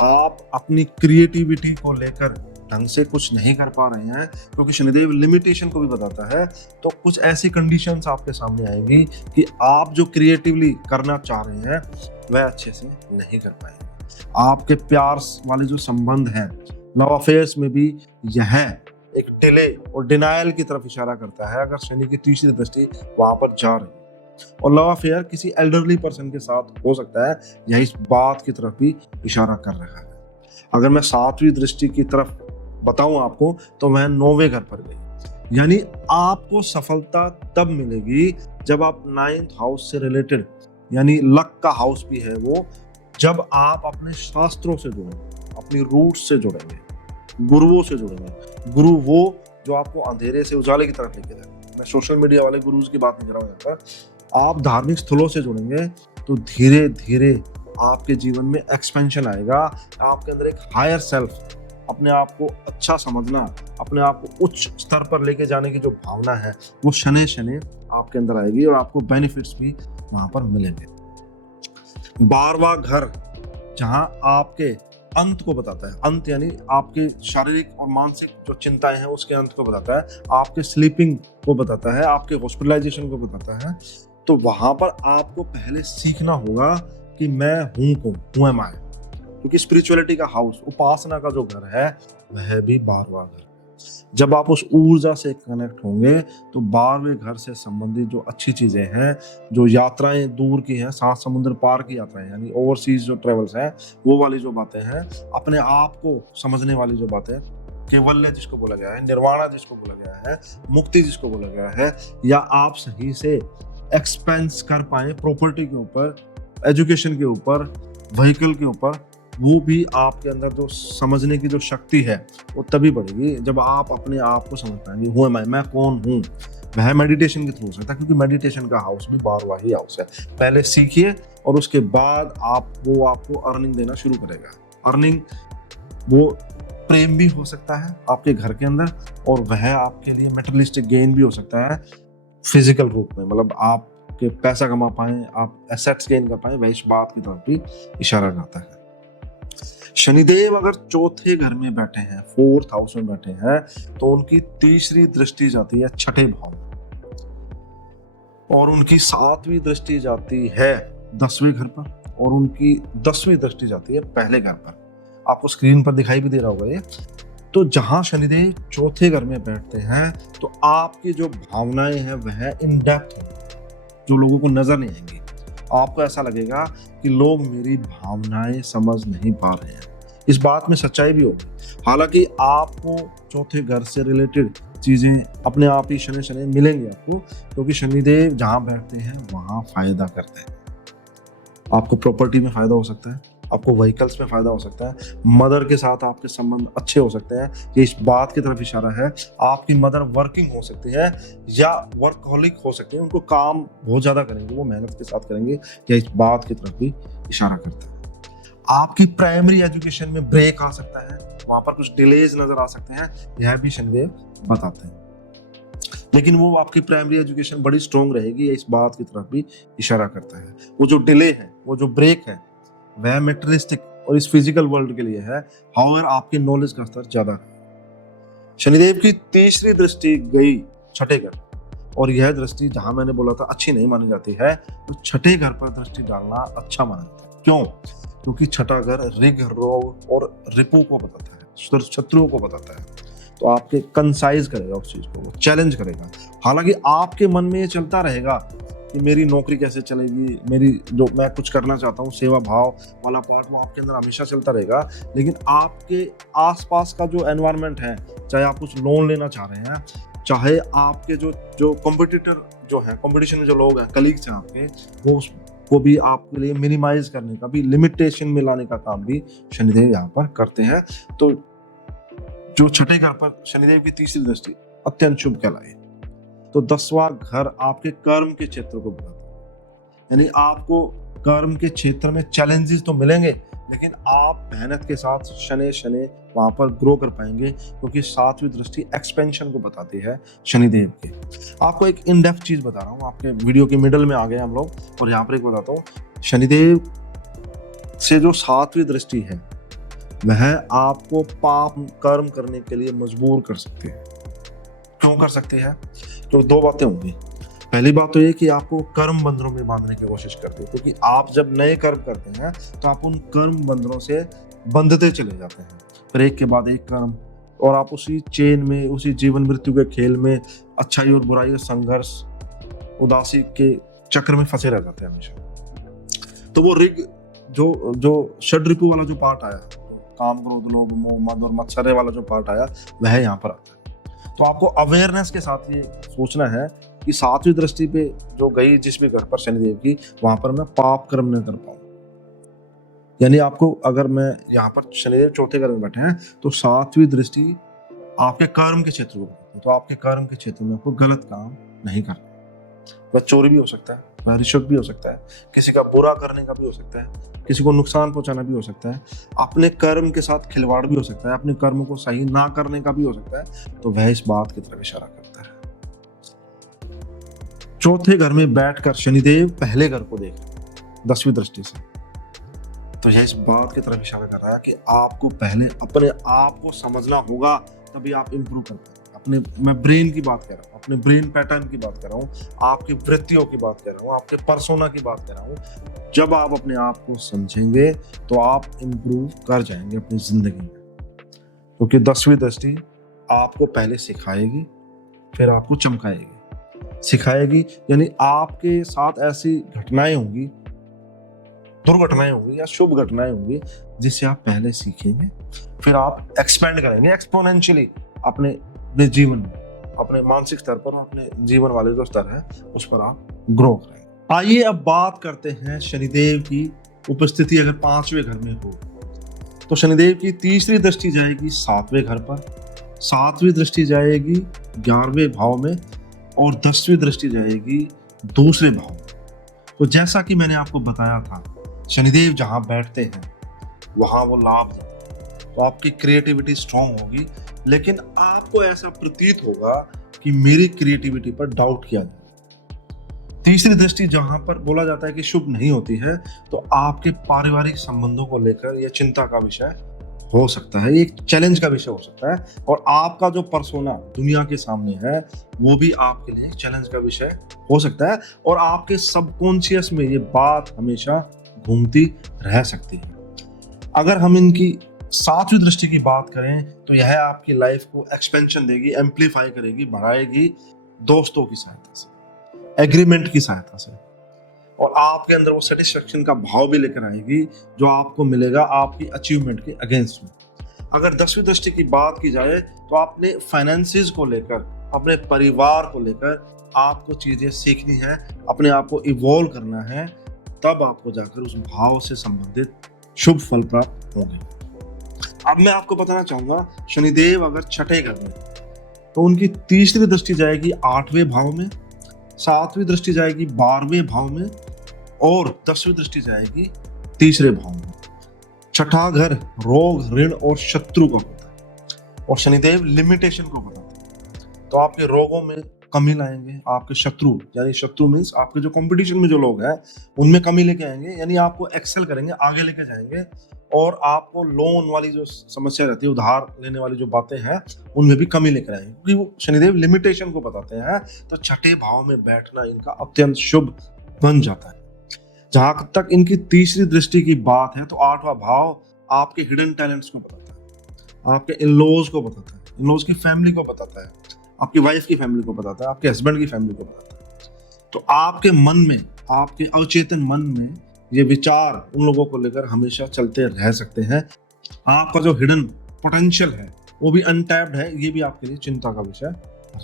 आप अपनी क्रिएटिविटी को लेकर ढंग से कुछ नहीं कर पा रहे हैं, क्योंकि शनिदेव लिमिटेशन को भी बताता है। तो कुछ ऐसी कंडीशंस आपके सामने आएंगी कि आप जो क्रिएटिवली करना चाह रहे हैं वह अच्छे से नहीं कर पाएंगे। आपके प्यार वाले जो संबंध हैं, लव अफेयर्स में भी यह एक डिले और डिनायल की तरफ इशारा करता है, अगर शनि की तीसरी दृष्टि वहां पर जा रही है। और लव अफेयर किसी एल्डरली पर्सन के साथ हो सकता है, यह इस बात की तरफ भी इशारा कर रहा है। अगर मैं 7वीं दृष्टि की तरफ बताऊं आपको, तो वह 9वें घर पर गई। यानी आपको सफलता तब मिलेगी जब आप 9th हाउस से रिलेटेड, यानी लक का हाउस भी है वो, जब आप अपने शास्त्रों से जुड़ेंगे, अपनी रूट्स से जुड़ेंगे, गुरुओं से जुड़ेंगे। गुरु वो जो आपको अंधेरे से उजाले की तरफ लेके जाए। मैं सोशल मीडिया वाले गुरुज की बात नहीं कर रहा हूँ यहाँ पर। आप धार्मिक स्थलों से जुड़ेंगे तो धीरे धीरे आपके जीवन में एक्सपेंशन आएगा। आपके अंदर एक हायर सेल्फ, अपने आप को अच्छा समझना, अपने आप को उच्च स्तर पर लेके जाने की जो भावना है वो शनि शनि आपके अंदर आएगी, और आपको बेनिफिट्स भी वहां पर मिलेंगे। 12वां घर जहां आपके अंत को बताता है, अंत यानी आपके शारीरिक और मानसिक जो चिंताएं हैं उसके अंत को बताता है, आपके स्लीपिंग को बताता है, आपके हॉस्पिटलाइजेशन को बताता है। तो वहां पर आपको पहले सीखना होगा कि मैं हूं कौन, हु एम आई। क्योंकि स्पिरिचुअलिटी का हाउस, उपासना का जो घर है, वह भी 12वां घर। जब आप उस ऊर्जा से कनेक्ट होंगे तो 12वें घर से संबंधित जो अच्छी चीजें हैं, जो यात्राएं दूर की हैं, 7 समुद्र पार की यात्राएं, यानी ओवरसीज जो ट्रेवल्स हैं, वो वाली जो बातें हैं, अपने आप को समझने वाली जो बातें, केवल्य जिसको बोला गया है, निर्वाणा जिसको बोला गया है, मुक्ति जिसको बोला गया है, या आप सही से एक्सपेंस कर पाए प्रॉपर्टी के ऊपर, एजुकेशन के ऊपर, व्हीकल के ऊपर, वो भी आपके अंदर जो समझने की जो शक्ति है वो तभी बढ़ेगी जब आप अपने आप को समझ पाएंगे, हूँ मैं कौन हूँ। वह मेडिटेशन के थ्रू हो सकता है, क्योंकि मेडिटेशन का हाउस भी 12वां ही हाउस है। पहले सीखिए और उसके बाद आपको अर्निंग देना शुरू करेगा। अर्निंग वो प्रेम भी हो सकता है आपके घर के अंदर, और वह आपके लिए मेटेरियलिस्टिक गेन भी हो सकता है फिजिकल रूप में, मतलब आप के पैसा कमा पाएं, आप एसेट्स गेन कर पाएं, वह इस बात की तरफ भी इशारा करता है। शनिदेव अगर चौथे घर में बैठे हैं, 4th हाउस में बैठे हैं, तो उनकी तीसरी दृष्टि जाती है छठे भाव में, और उनकी 7वीं दृष्टि जाती है 10वें घर पर, और उनकी 10वीं दृष्टि जाती है पहले घर पर। आपको स्क्रीन पर दिखाई भी दे रहा होगा ये। तो जहां शनिदेव चौथे घर में बैठते हैं तो आपकी जो भावनाएं हैं वह इन डेप्थ होंगी, जो लोगों को नजर नहीं आएंगी। आपको ऐसा लगेगा कि लोग मेरी भावनाएं समझ नहीं पा रहे हैं। इस बात में सच्चाई भी होगी। हालांकि आपको चौथे घर से रिलेटेड चीजें अपने आप ही शनि शनि मिलेंगे आपको, क्योंकि शनिदेव जहां बैठते हैं वहां फायदा करते हैं। आपको प्रॉपर्टी में फायदा हो सकता है, आपको व्हीकल्स में फायदा हो सकता है, मदर के साथ आपके संबंध अच्छे हो सकते हैं, ये इस बात की तरफ इशारा है। आपकी मदर वर्किंग हो सकती है या वर्कहोलिक हो सकती है, उनको काम बहुत ज्यादा करेंगे, वो मेहनत के साथ करेंगे, या इस बात की तरफ भी इशारा करता है। आपकी प्राइमरी एजुकेशन में ब्रेक आ सकता है, वहां पर कुछ डिलेज नजर आ सकते हैं, यह भी शनिदेव बताते हैं। लेकिन वो आपकी प्राइमरी एजुकेशन बड़ी स्ट्रॉन्ग रहेगी, इस बात की तरफ भी इशारा करता है। वो जो डिले है, वो जो ब्रेक है, वह मेटेरियलिस्टिक और इस फिजिकल वर्ल्ड के लिए है। हाउएवर आपकी नॉलेज का स्तर ज्यादा है। शनिदेव की तीसरी दृष्टि गई छठे घर, और यह दृष्टि जहां मैंने बोला था अच्छी नहीं मानी जाती है, तो छठे घर पर दृष्टि डालना अच्छा माना जाता है। क्यों? क्योंकि छठा घर ऋग, रोग और रिपु को बताता है, शत्रुओं को बताता है। तो आपके कंसाइज करेगा उस चीज को, वो चैलेंज करेगा। हालांकि आपके मन में ये चलता रहेगा कि मेरी नौकरी कैसे चलेगी, मेरी जो मैं कुछ करना चाहता हूँ, सेवा भाव वाला पार्ट वो आपके अंदर हमेशा चलता रहेगा। लेकिन आपके आसपास का जो एनवायरनमेंट है, चाहे आप कुछ लोन लेना चाह रहे हैं, चाहे आपके जो कॉम्पिटिटर जो है, कंपटीशन में जो लोग हैं, कलीग्स हैं आपके, वो को भी आपके लिए मिनिमाइज करने का भी, लिमिटेशन में लाने का काम भी शनिदेव यहाँ पर करते हैं। तो जो छठे घर पर शनिदेव की तीसरी दृष्टि अत्यंत शुभ कहलाई। तो 10वां घर आपके कर्म के क्षेत्र को बताता है, यानी आपको कर्म के क्षेत्र में चैलेंजेस तो मिलेंगे, लेकिन आप मेहनत के साथ शनि वहां पर ग्रो कर पाएंगे, क्योंकि 7वीं दृष्टि एक्सपेंशन को बताती है शनिदेव के। आपको एक इन डेप्थ चीज बता रहा हूँ, आपके वीडियो के मिडल में आ गए हम लोग, और यहाँ पर एक बताता हूँ। शनिदेव से जो 7वीं दृष्टि है वह आपको पाप कर्म करने के लिए मजबूर कर सकते हैं। क्यों कर सकते हैं? तो 2 बातें होंगी। पहली बात तो ये कि आपको कर्म बंधनों में बांधने की कोशिश करते हैं, क्योंकि आप जब नए कर्म करते हैं तो आप उन कर्म बंधनों से बंधते चले जाते हैं, फिर एक के बाद एक कर्म, और आप उसी चेन में, उसी जीवन मृत्यु के खेल में, अच्छाई और बुराई का संघर्ष, उदासी के चक्र में फंसे रह जाते हैं हमेशा। तो वो ऋग जो षड्रिपु वाला जो पार्ट आया, काम, क्रोध, लोभ, मोह, मद और मत्सर्य वाला जो पार्ट आया, वह यहाँ पर आता है। तो आपको अवेयरनेस के साथ ये सोचना है कि 7वीं दृष्टि पे जो गई जिस भी घर पर शनिदेव की, वहां पर मैं पाप कर्म न कर पाऊं। यानी आपको, अगर मैं यहाँ पर शनिदेव चौथे घर में बैठे हैं, तो 7वीं दृष्टि आपके कर्म के क्षेत्र को बताती है। तो आपके कर्म के क्षेत्र में आपको गलत काम नहीं करना। वह चोरी भी हो सकता है, वह रिश्वत भी हो सकता है, किसी का बुरा करने का भी हो सकता है, किसी को नुकसान पहुंचाना भी हो सकता है, अपने कर्म के साथ खिलवाड़ भी हो सकता है, अपने कर्म को सही ना करने का भी हो सकता है। तो वह इस बात की तरफ इशारा करता है। चौथे घर में बैठकर शनिदेव पहले घर को देख रहे हैं 10वीं दृष्टि से, तो यह इस बात की तरफ इशारा कर रहा है कि आपको पहले अपने आप को समझना होगा, तभी आप इंप्रूव कर पाएंगे। आप मैं ब्रेन की बात कर रहा हूँ, अपने ब्रेन पैटर्न की बात कर रहा हूँ, आपकी वृत्तियों की बात कर रहा हूँ, आपके पर्सोना की बात कर रहा हूँ। जब आप अपने आप को समझेंगे तो आप इम्प्रूव कर जाएंगे अपनी जिंदगी में, क्योंकि 10वीं दृष्टि आपको पहले सिखाएगी, फिर आपको चमकाएगी। सिखाएगी यानी आपके साथ ऐसी घटनाएं होंगी, दुर्घटनाएं होंगी या शुभ घटनाएं होंगी जिससे आप पहले सीखेंगे, फिर आप एक्सपेंड करेंगे एक्सपोनेंशियली अपने जीवन में, अपने मानसिक स्तर पर, अपने जीवन वाले जो स्तर है उस पर आप ग्रो करेंगे। आइए अब बात करते हैं शनिदेव की उपस्थिति अगर 5वें घर में हो तो शनिदेव की तीसरी दृष्टि जाएगी 7वें घर पर, 7वीं दृष्टि जाएगी 11वें भाव में और 10वीं दृष्टि जाएगी दूसरे भाव में। तो जैसा कि मैंने आपको बताया था, शनिदेव जहां बैठते हैं वहां वो लाभ देते हैं, तो आपकी क्रिएटिविटी स्ट्रांग होगी, लेकिन आपको ऐसा प्रतीत होगा कि मेरी क्रिएटिविटी पर डाउट किया जाए। तीसरी दृष्टि जहां पर बोला जाता है कि शुभ नहीं होती है, तो आपके पारिवारिक संबंधों को लेकर यह चिंता का विषय हो सकता है, एक चैलेंज का विषय हो सकता है, और आपका जो पर्सोना दुनिया के सामने है वो भी आपके लिए चैलेंज का विषय हो सकता है, और आपके सबकॉन्शियस में ये बात हमेशा घूमती रह सकती है। अगर हम इनकी 7वीं दृष्टि की बात करें तो यह आपकी लाइफ को एक्सपेंशन देगी, एम्पलीफाई करेगी, बढ़ाएगी दोस्तों की सहायता से, एग्रीमेंट की सहायता से, और आपके अंदर वो सेटिस्फेक्शन का भाव भी लेकर आएगी जो आपको मिलेगा आपकी अचीवमेंट के अगेंस्ट में। अगर 10वीं दृष्टि की बात की जाए तो आपने फाइनेंसिस को लेकर, अपने परिवार को लेकर आपको चीजें सीखनी है, अपने आप को इवॉल्व करना है, तब आपको जाकर उस भाव से संबंधित शुभ फल प्राप्त होंगे। अब मैं आपको बताना चाहूंगा, शनिदेव अगर 6ठे घर में तो उनकी तीसरी दृष्टि जाएगी 8वें भाव में, 7वीं दृष्टि जाएगी 12वें भाव में और 10वीं दृष्टि जाएगी तीसरे भाव में। 6ठा घर रोग, ऋण और शत्रु का होता है, और शनिदेव लिमिटेशन को बताते हैं, तो आपके रोगों में कमी लाएंगे, आपके शत्रु यानी शत्रु मीन्स आपके जो कंपटीशन में जो लोग हैं उनमें कमी लेके आएंगे, यानी आपको एक्सेल करेंगे, आगे लेके जाएंगे, और आपको लोन वाली जो समस्या रहती है, उधार लेने वाली जो बातें हैं उनमें भी कमी लेकर आएंगे, क्योंकि वो शनिदेव लिमिटेशन को बताते हैं। तो 6ठे भाव में बैठना इनका अत्यंत शुभ बन जाता है। जहां तक इनकी तीसरी दृष्टि की बात है तो 8वां भाव आपके हिडन टैलेंट्स को बताता है, आपके इन-लॉज को बताता है, इन-लॉज की फैमिली को बताता है, आपकी वाइफ की फैमिली को बताता है, आपके हस्बैंड की फैमिली को बताता है। तो आपके मन में, आपके अवचेतन मन में ये विचार उन लोगों को लेकर हमेशा चलते रह सकते हैं। आपका जो हिडन पोटेंशियल है वो भी अनटैप्ड है, ये भी आपके लिए चिंता का विषय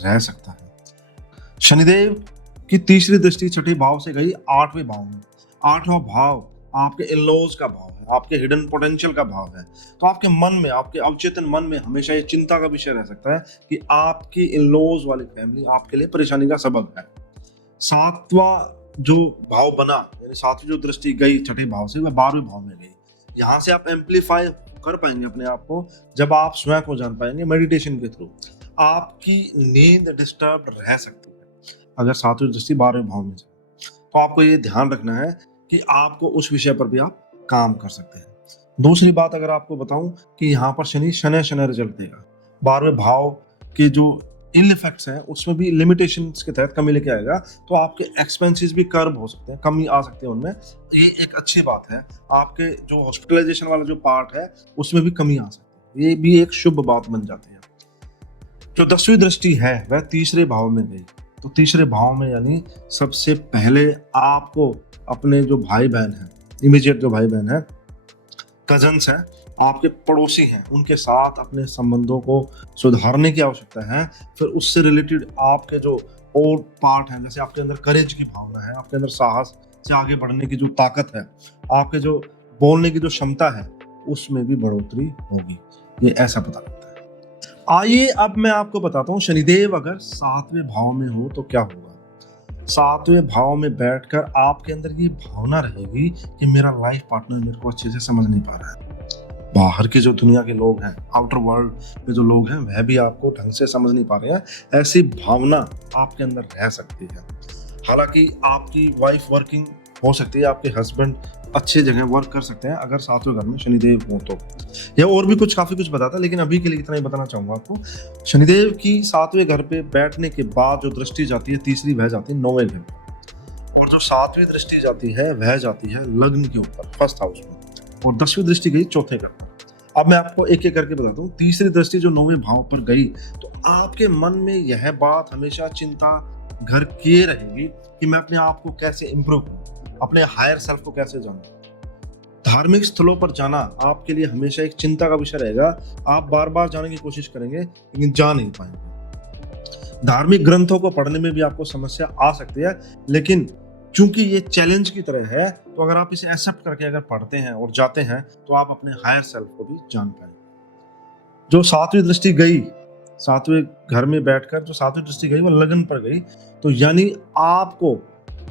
रह सकता है। शनिदेव की तीसरी दृष्टि 6ठे भाव से गई 8वें भाव में। 8वां भाव आपके इन-लॉज का भाव है, आपके हिडन पोटेंशियल का भाव है, तो आपके मन में, आपके अवचेतन मन में हमेशा ये चिंता का विषय रह सकता है कि आपकी इन-लॉज वाली फैमिली आपके लिए परेशानी का सबब है। 7वां जो भाव बना, यानी 7वीं जो दृष्टि गई 6ठे भाव से, वह 12वें भाव में गई। यहाँ से आप एम्पलीफाई कर पाएंगे अपने आप को जब आप स्वयं को जान पाएंगे मेडिटेशन के थ्रू। आपकी नींद डिस्टर्ब रह सकती है अगर 7वीं दृष्टि 12वें भाव में जाए, तो आपको ये ध्यान रखना है कि आपको उस विषय पर भी आप काम कर सकते हैं। दूसरी बात अगर आपको बताऊं कि यहाँ पर शनि रिजल्ट देगा, 12वें भाव के जो इल इफेक्ट्स हैं उसमें भी लिमिटेशंस के तहत कमी लेके आएगा, तो आपके एक्सपेंसेस भी कर्व हो सकते हैं, कमी आ सकते हैं उनमें, ये एक अच्छी बात है। आपके जो हॉस्पिटलाइजेशन वाला जो पार्ट है उसमें भी कमी आ सकती है, ये भी एक शुभ बात बन जाती है। जो 10वीं दृष्टि है वह तीसरे भाव में गई, तो तीसरे भाव में यानी सबसे पहले आपको अपने जो भाई बहन हैं, इमीडिएट जो भाई बहन है, कजन्स हैं, आपके पड़ोसी हैं, उनके साथ अपने संबंधों को सुधारने की आवश्यकता है। फिर उससे रिलेटेड आपके जो और पार्ट हैं, जैसे आपके अंदर करेज की भावना है, आपके अंदर साहस से आगे बढ़ने की जो ताकत है, आपके जो बोलने की जो क्षमता है, उसमें भी बढ़ोतरी होगी, ये ऐसा पता लगता है। आइए अब मैं आपको बताता हूँ शनिदेव अगर 7वें भाव में हो तो क्या होगा। 7वें भाव में बैठकर आपके अंदर ये भावना रहेगी कि मेरा लाइफ पार्टनर मेरे को अच्छे से समझ नहीं पा रहा है, बाहर की जो दुनिया के लोग हैं, आउटर वर्ल्ड में जो लोग हैं वह भी आपको ढंग से समझ नहीं पा रहे हैं, ऐसी भावना आपके अंदर रह सकती है। हालांकि आपकी वाइफ वर्किंग हो सकती है, आपके हस्बैंड अच्छे जगह वर्क कर सकते हैं अगर सातवें घर में शनिदेव हो तो। या और भी काफी कुछ बताता, लेकिन अभी के लिए इतना ही बताना चाहूंगा आपको। शनिदेव की सातवें घर पे बैठने के बाद जो दृष्टि जाती है तीसरी, वह जाती है नौवें घर, और जो सातवीं दृष्टि जाती है वह जाती है लग्न के ऊपर, फर्स्ट हाउस में, और 10वीं दृष्टि गई चौथे घर पर। अब मैं आपको एक एक करके बताता हूँ। तीसरी दृष्टि जो 9वें भाव पर गई तो आपके मन में यह बात हमेशा चिंता घर किए रहेगी कि मैं अपने आप को कैसे इंप्रूव करूं, अपने हायर सेल्फ को कैसे जानूं। धार्मिक स्थलों पर जाना आपके लिए हमेशा एक चिंता का विषय रहेगा। आप बार बार जाने की कोशिश करेंगे लेकिन जा नहीं पाएंगे। धार्मिक ग्रंथों को पढ़ने में भी आपको समस्या आ सकती है, लेकिन चूंकि ये चैलेंज की तरह है तो अगर आप इसे एक्सेप्ट करके अगर पढ़ते हैं और जाते हैं तो आप अपने हायर सेल्फ को भी जान पाएंगे। जो सातवीं दृष्टि गई, सातवें घर में बैठकर जो सातवीं दृष्टि गई वो लगन पर गई, तो यानी आपको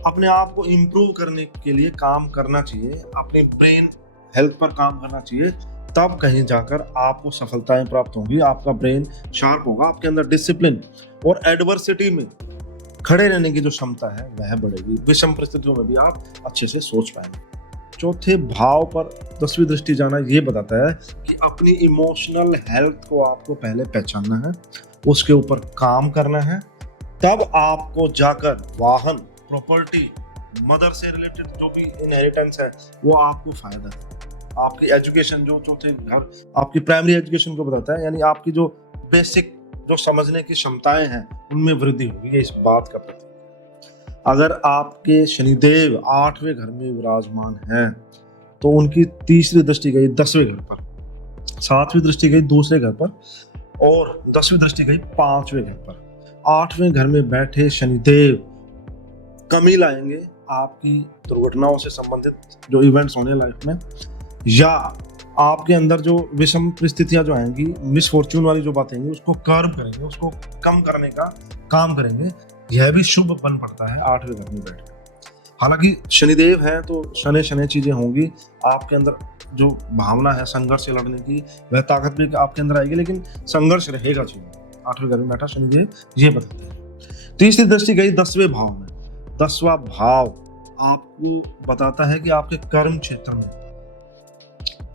अपने आप को इम्प्रूव करने के लिए काम करना चाहिए, अपने ब्रेन हेल्थ पर काम करना चाहिए, तब कहीं जाकर आपको सफलताएं प्राप्त होंगी। आपका ब्रेन शार्प होगा, आपके अंदर डिसिप्लिन और एडवर्सिटी में खड़े रहने की जो क्षमता है वह बढ़ेगी। विषम परिस्थितियों में भी आप अच्छे से सोच पाएंगे। चौथे भाव पर 10वीं दृष्टि जाना ये बताता है कि अपनी इमोशनल हेल्थ को आपको पहले पहचानना है, उसके ऊपर काम करना है, तब आपको जाकर वाहन, प्रॉपर्टी, मदर से रिलेटेड जो भी इनहेरिटेंस है वो आपको फायदा है। आपकी एजुकेशन, जो चौथे घर आपकी प्राइमरी एजुकेशन को बताता है, यानी आपकी जो बेसिक जो समझने की क्षमताएं हैं उनमें वृद्धि होगी, ये इस बात का प्रतीक है। अगर आपके शनिदेव 8वें घर में विराजमान हैं तो उनकी तीसरी दृष्टि गई 10वें घर पर, 7वीं दृष्टि गई दूसरे घर पर, और 10वीं दृष्टि गई 5वें घर पर। 8वें घर में बैठे शनिदेव कमी लाएंगे आपकी दुर्घटनाओं से संबंधित जो इवेंट्स होने लाइफ में, या आपके अंदर जो विषम परिस्थितियां जो आएंगी, मिसफॉर्च्यून वाली जो बातें आएंगी, उसको कर्व करेंगे, उसको कम करने का काम करेंगे। यह भी शुभ बन पड़ता है 8वें घर में बैठकर। हालांकि शनिदेव है तो शनि शनि चीजें होंगी, आपके अंदर जो भावना है संघर्ष से लड़ने की वह ताकत भी आपके अंदर आएगी, लेकिन संघर्ष रहेगा चाहिए। 8वें घर में बैठा शनिदेव ये बताते हैं। तीसरी दृष्टि गई 10वें भाव में। 10वां भाव आपको बताता है कि आपके कर्म क्षेत्र में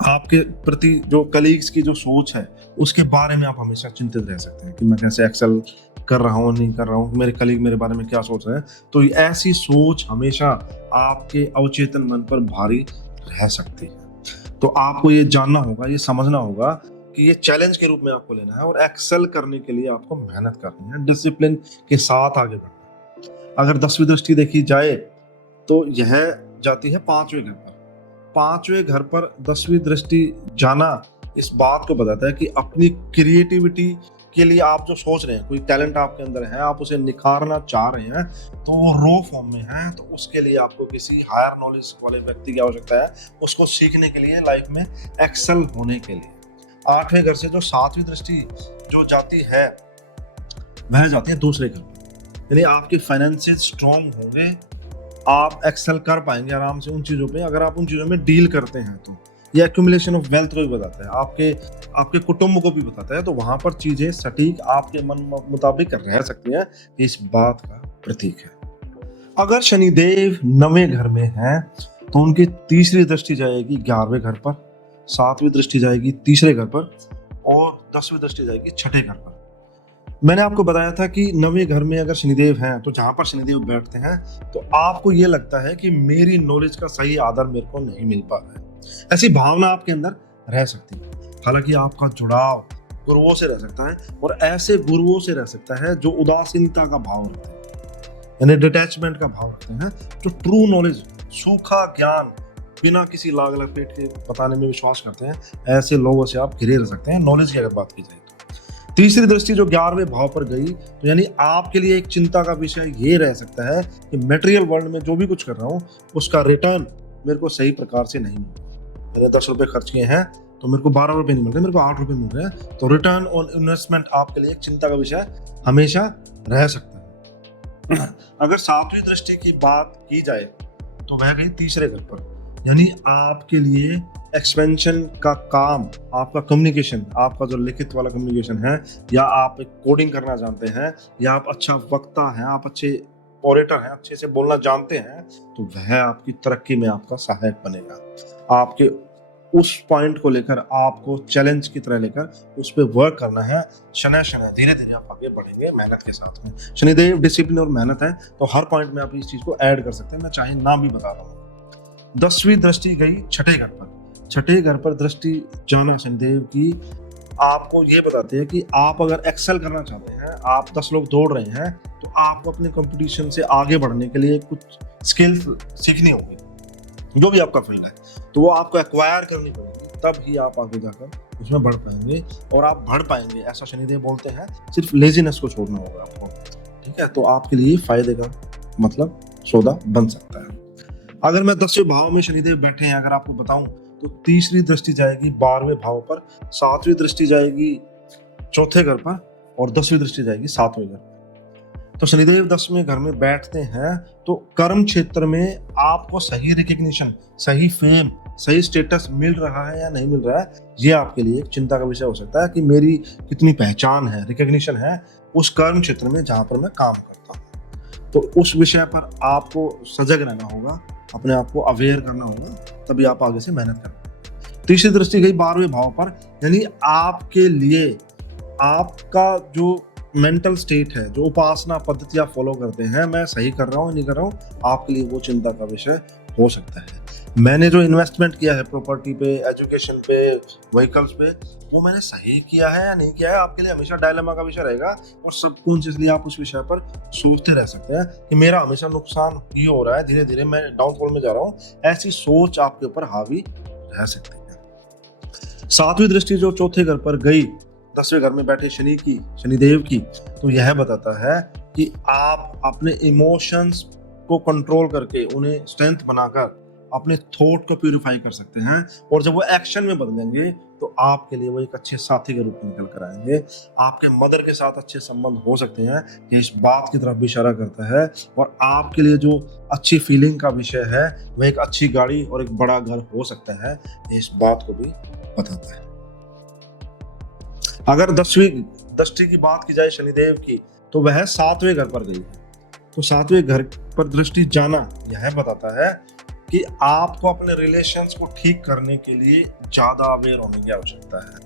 आपके प्रति जो कलीग्स की जो सोच है उसके बारे में आप हमेशा चिंतित रह सकते हैं कि मैं कैसे एक्सेल कर रहा हूँ, नहीं कर रहा हूँ, मेरे कलीग मेरे बारे में क्या सोच रहे हैं। तो ऐसी सोच हमेशा आपके अवचेतन मन पर भारी रह सकती है। तो आपको ये जानना होगा, ये समझना होगा कि ये चैलेंज के रूप में आपको लेना है और एक्सेल करने के लिए आपको मेहनत करनी है, डिसिप्लिन के साथ आगे बढ़ना है। अगर 10वीं दृष्टि देखी जाए तो यह जाती है 5वें घर पर। 5वें घर पर 10वीं दृष्टि जाना इस बात को बताता है कि अपनी क्रिएटिविटी के लिए आप जो सोच रहे हैं, कोई टैलेंट आपके अंदर है, आप उसे निखारना चाह रहे हैं, तो वो रो फॉर्म में है, तो उसके लिए आपको किसी हायर नॉलेज वाले व्यक्ति की आवश्यकता है, उसको सीखने के लिए, लाइफ में एक्सेल होने के लिए। 8वें घर से जो 7वीं दृष्टि जो जाती है वह जाती है दूसरे घर, यानी आपके फाइनेंसेस स्ट्रॉन्ग होंगे, आप एक्सेल कर पाएंगे आराम से उन चीज़ों पे अगर आप उन चीज़ों में डील करते हैं। तो ये एक्यूमुलेशन ऑफ वेल्थ को भी बताता है, आपके कुटुंब को भी बताता है। तो वहां पर चीजें सटीक आपके मन मुताबिक रह सकती हैं, इस बात का प्रतीक है। अगर शनिदेव 9वें घर में है तो उनकी तीसरी दृष्टि जाएगी 11वें घर पर, 7वीं दृष्टि जाएगी तीसरे घर पर, और 10वीं दृष्टि जाएगी छठे घर पर। मैंने आपको बताया था कि 9वें घर में अगर शनिदेव हैं तो जहां पर शनिदेव बैठते हैं तो आपको ये लगता है कि मेरी नॉलेज का सही आदर मेरे को नहीं मिल पा रहा है, ऐसी भावना आपके अंदर रह सकती है। हालांकि आपका जुड़ाव गुरुओं से रह सकता है, और ऐसे गुरुओं से रह सकता है जो उदासीनता का भाव रखते हैं, यानी डिटैचमेंट का भाव रखते हैं, जो ट्रू नॉलेज, सूखा ज्ञान बिना किसी लाग लपेट के बताने में विश्वास करते हैं, ऐसे लोगों से आप घिरे रह सकते हैं नॉलेज की अगर बात की जाए तो। तीसरी दृष्टि जो 11वें भाव पर गई तो यानी आपके लिए एक चिंता का विषय ये रह सकता है कि मटेरियल वर्ल्ड में जो भी कुछ कर रहा हूँ उसका रिटर्न मेरे को सही प्रकार से नहीं मिल रहा। मैंने 10 रुपए खर्च किए हैं तो मेरे को 12 रुपए नहीं मिल रहे, मेरे को 8 रुपए मिल रहे हैं। तो रिटर्न ऑन इन्वेस्टमेंट आपके लिए एक चिंता का विषय हमेशा रह सकता है। अगर 7वीं दृष्टि की बात की जाए तो वह गई तीसरे घर पर, यानी आपके लिए एक्सपेंशन का काम, आपका कम्युनिकेशन, आपका जो लिखित वाला कम्युनिकेशन है, या आप एक कोडिंग करना जानते हैं, या आप अच्छा वक्ता हैं, आप अच्छे ओरेटर हैं, अच्छे से बोलना जानते हैं, तो वह आपकी तरक्की में आपका सहायक बनेगा। आपके उस पॉइंट को लेकर आपको चैलेंज की तरह लेकर उस पर वर्क करना है। शनै शनै धीरे धीरे आप आगे बढ़ेंगे मेहनत के साथ में। शनिदेव डिसिप्लिन और मेहनत है, तो हर पॉइंट में आप इस चीज को ऐड कर सकते हैं, मैं चाहे ना भी बता रहा हूँ। 10वीं दृष्टि गई छठे घर पर। छठे घर पर दृष्टि जाना शनिदेव की आपको ये बताते हैं कि आप अगर एक्सेल करना चाहते हैं, आप 10 लोग दौड़ रहे हैं, तो आपको अपने कंपटीशन से आगे बढ़ने के लिए कुछ स्किल्स सीखनी होगी, जो भी आपका फील्ड है, तो वो आपको एक्वायर करनी पड़ेगी, तब ही आप आगे जाकर उसमें बढ़ पाएंगे और आप बढ़ पाएंगे, ऐसा शनिदेव बोलते हैं। सिर्फ लेजीनेस को छोड़ना होगा आपको, ठीक है? तो आपके लिए फायदे का मतलब सौदा बन सकता है। अगर मैं 10वें भाव में शनिदेव बैठे हैं, अगर आपको बताऊं, तो तीसरी दृष्टि जाएगी 12वें भाव पर, 7वीं दृष्टि जाएगी चौथे घर पर और 10वीं दृष्टि जाएगी 7वें घर पर। तो शनिदेव 10वें घर में बैठते हैं, तो कर्म क्षेत्र में आपको सही रिकग्निशन, सही फेम, सही स्टेटस मिल रहा है या नहीं मिल रहा है, ये आपके लिए एक चिंता का विषय हो सकता है कि मेरी कितनी पहचान है, रिकग्निशन है उस कर्म क्षेत्र में जहां पर मैं काम करता हूँ। तो उस विषय पर आपको सजग रहना होगा, अपने आप को अवेयर करना होगा, तभी आप आगे से मेहनत करें। तीसरी दृष्टि गई 12वें भाव पर, यानी आपके लिए आपका जो मेंटल स्टेट है, जो उपासना पद्धति आप फॉलो करते हैं, मैं सही कर रहा हूँ नहीं कर रहा हूँ, आपके लिए वो चिंता का विषय हो सकता है। मैंने जो इन्वेस्टमेंट किया है प्रॉपर्टी पे, एजुकेशन पे, व्हीकल्स पे, वो मैंने सही किया है या नहीं किया है, आपके लिए हमेशा डायलेमा का विषय रहेगा। और सबकॉन्शियसली आप उस विषय पर सोचते रह सकते हैं कि मेरा हमेशा नुकसान ही हो रहा है, धीरे धीरे मैं डाउनफॉल में जा रहा हूँ, ऐसी सोच आपके ऊपर हावी रह सकती है। 7वीं दृष्टि जो चौथे घर पर गई, 10वें घर में बैठे शनिदेव की, तो यह बताता है कि आप अपने इमोशंस को कंट्रोल करके उन्हें स्ट्रेंथ बनाकर अपने थॉट को प्यूरिफाई कर सकते हैं, और जब वो एक्शन में बदलेंगे तो आपके लिए वो एक अच्छे साथी के रूप में निकल कर आएंगे। आपके मदर के साथ अच्छे संबंध हो सकते हैं, ये इस बात की तरफ भी इशारा करता है। और आपके लिए जो अच्छी फीलिंग का विषय है, वह एक अच्छी गाड़ी और एक बड़ा घर हो सकता है, ये इस बात को भी बताता है। अगर 10वीं दृष्टि की बात की जाए शनिदेव की, तो वह 7वें घर पर गई है। तो 7वें घर पर दृष्टि जाना यह बताता है कि आपको अपने रिलेशंस को ठीक करने के लिए ज्यादा अवेयर होने की आवश्यकता है।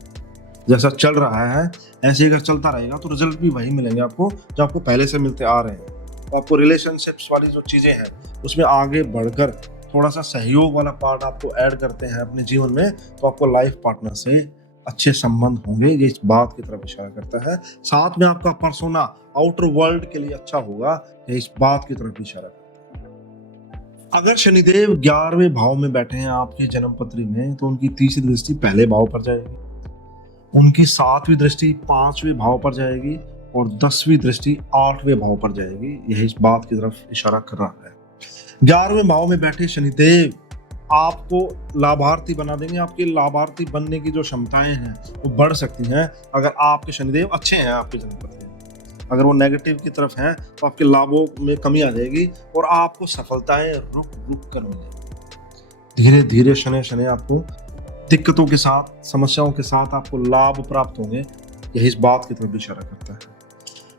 जैसा चल रहा है ऐसे अगर चलता रहेगा तो रिजल्ट भी वही मिलेंगे आपको जो आपको पहले से मिलते आ रहे हैं। तो आपको रिलेशनशिप्स वाली जो चीजें हैं उसमें आगे बढ़कर थोड़ा सा सहयोग वाला पार्ट आपको ऐड करते हैं अपने जीवन में, तो आपको लाइफ पार्टनर से अच्छे संबंध होंगे, ये इस बात की तरफ इशारा करता है। साथ में आपका पर्सोना आउटर वर्ल्ड के लिए अच्छा होगा, ये इस बात की तरफ इशारा करता है। अगर शनिदेव 11वें भाव में बैठे हैं आपकी जन्म पत्री में, तो उनकी तीसरी दृष्टि पहले भाव पर जाएगी, उनकी 7वीं दृष्टि 5वें भाव पर जाएगी और 10वीं दृष्टि 8वें भाव पर जाएगी। यह इस बात की तरफ इशारा कर रहा है। 11वें भाव में बैठे शनिदेव आपको लाभार्थी बना देंगे। आपके लाभार्थी बनने की जो क्षमताएं हैं वो बढ़ सकती हैं अगर आपके शनिदेव अच्छे हैं आपके जन्म पत्री में। अगर वो नेगेटिव की तरफ हैं तो आपके लाभों में कमी आ जाएगी और आपको सफलताएं रुक रुक कर मिलेगी। धीरे धीरे शनि शनि आपको दिक्कतों के साथ, समस्याओं के साथ आपको लाभ प्राप्त होंगे, यही इस बात की तरफ इशारा करता है।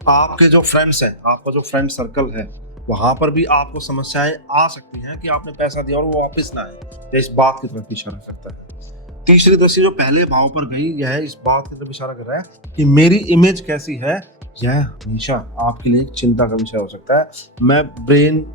आपके जो फ्रेंड्स हैं, आपका जो फ्रेंड सर्कल है, वहां पर भी आपको समस्याएं आ सकती हैं कि आपने पैसा दिया और वो वापस ना आए, यह इस बात की तरफ इशारा करता है। तीसरी दृष्टि जो पहले भाव पर गई, यह इस बात की तरफ इशारा कर रहा है कि मेरी इमेज कैसी है, यह हमेशा आपके लिए एक चिंता का विषय हो सकता है। मैं ब्रेन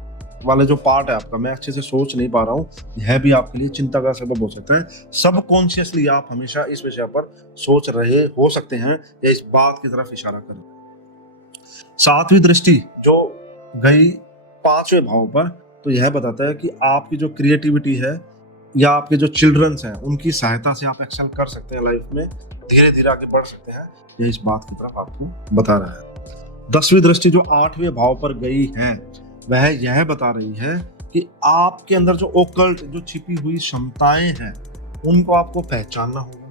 वाले जो पार्ट है आपका, मैं अच्छे से सोच नहीं पा रहा हूँ, यह भी आपके लिए चिंता का सबब हो सकता है। सबकॉन्शियसली आप हमेशा इस विषय पर सोच रहे हो सकते हैं, यह इस बात की तरफ इशारा कर रहा है। 7वीं दृष्टि जो गई 5वें भाव पर, तो यह बताता है कि आपकी जो क्रिएटिविटी है या आपके जो चिल्ड्रंस हैं उनकी सहायता से आप एक्शन कर सकते हैं, लाइफ में धीरे धीरे आगे बढ़ सकते हैं, यह इस बात की तरफ आपको बता रहा है। 10वीं दृष्टि जो 8वें भाव पर गई है, वह यह बता रही है कि आपके अंदर जो ओकल्ट, जो छिपी हुई क्षमताएं हैं, उनको आपको पहचानना होगा,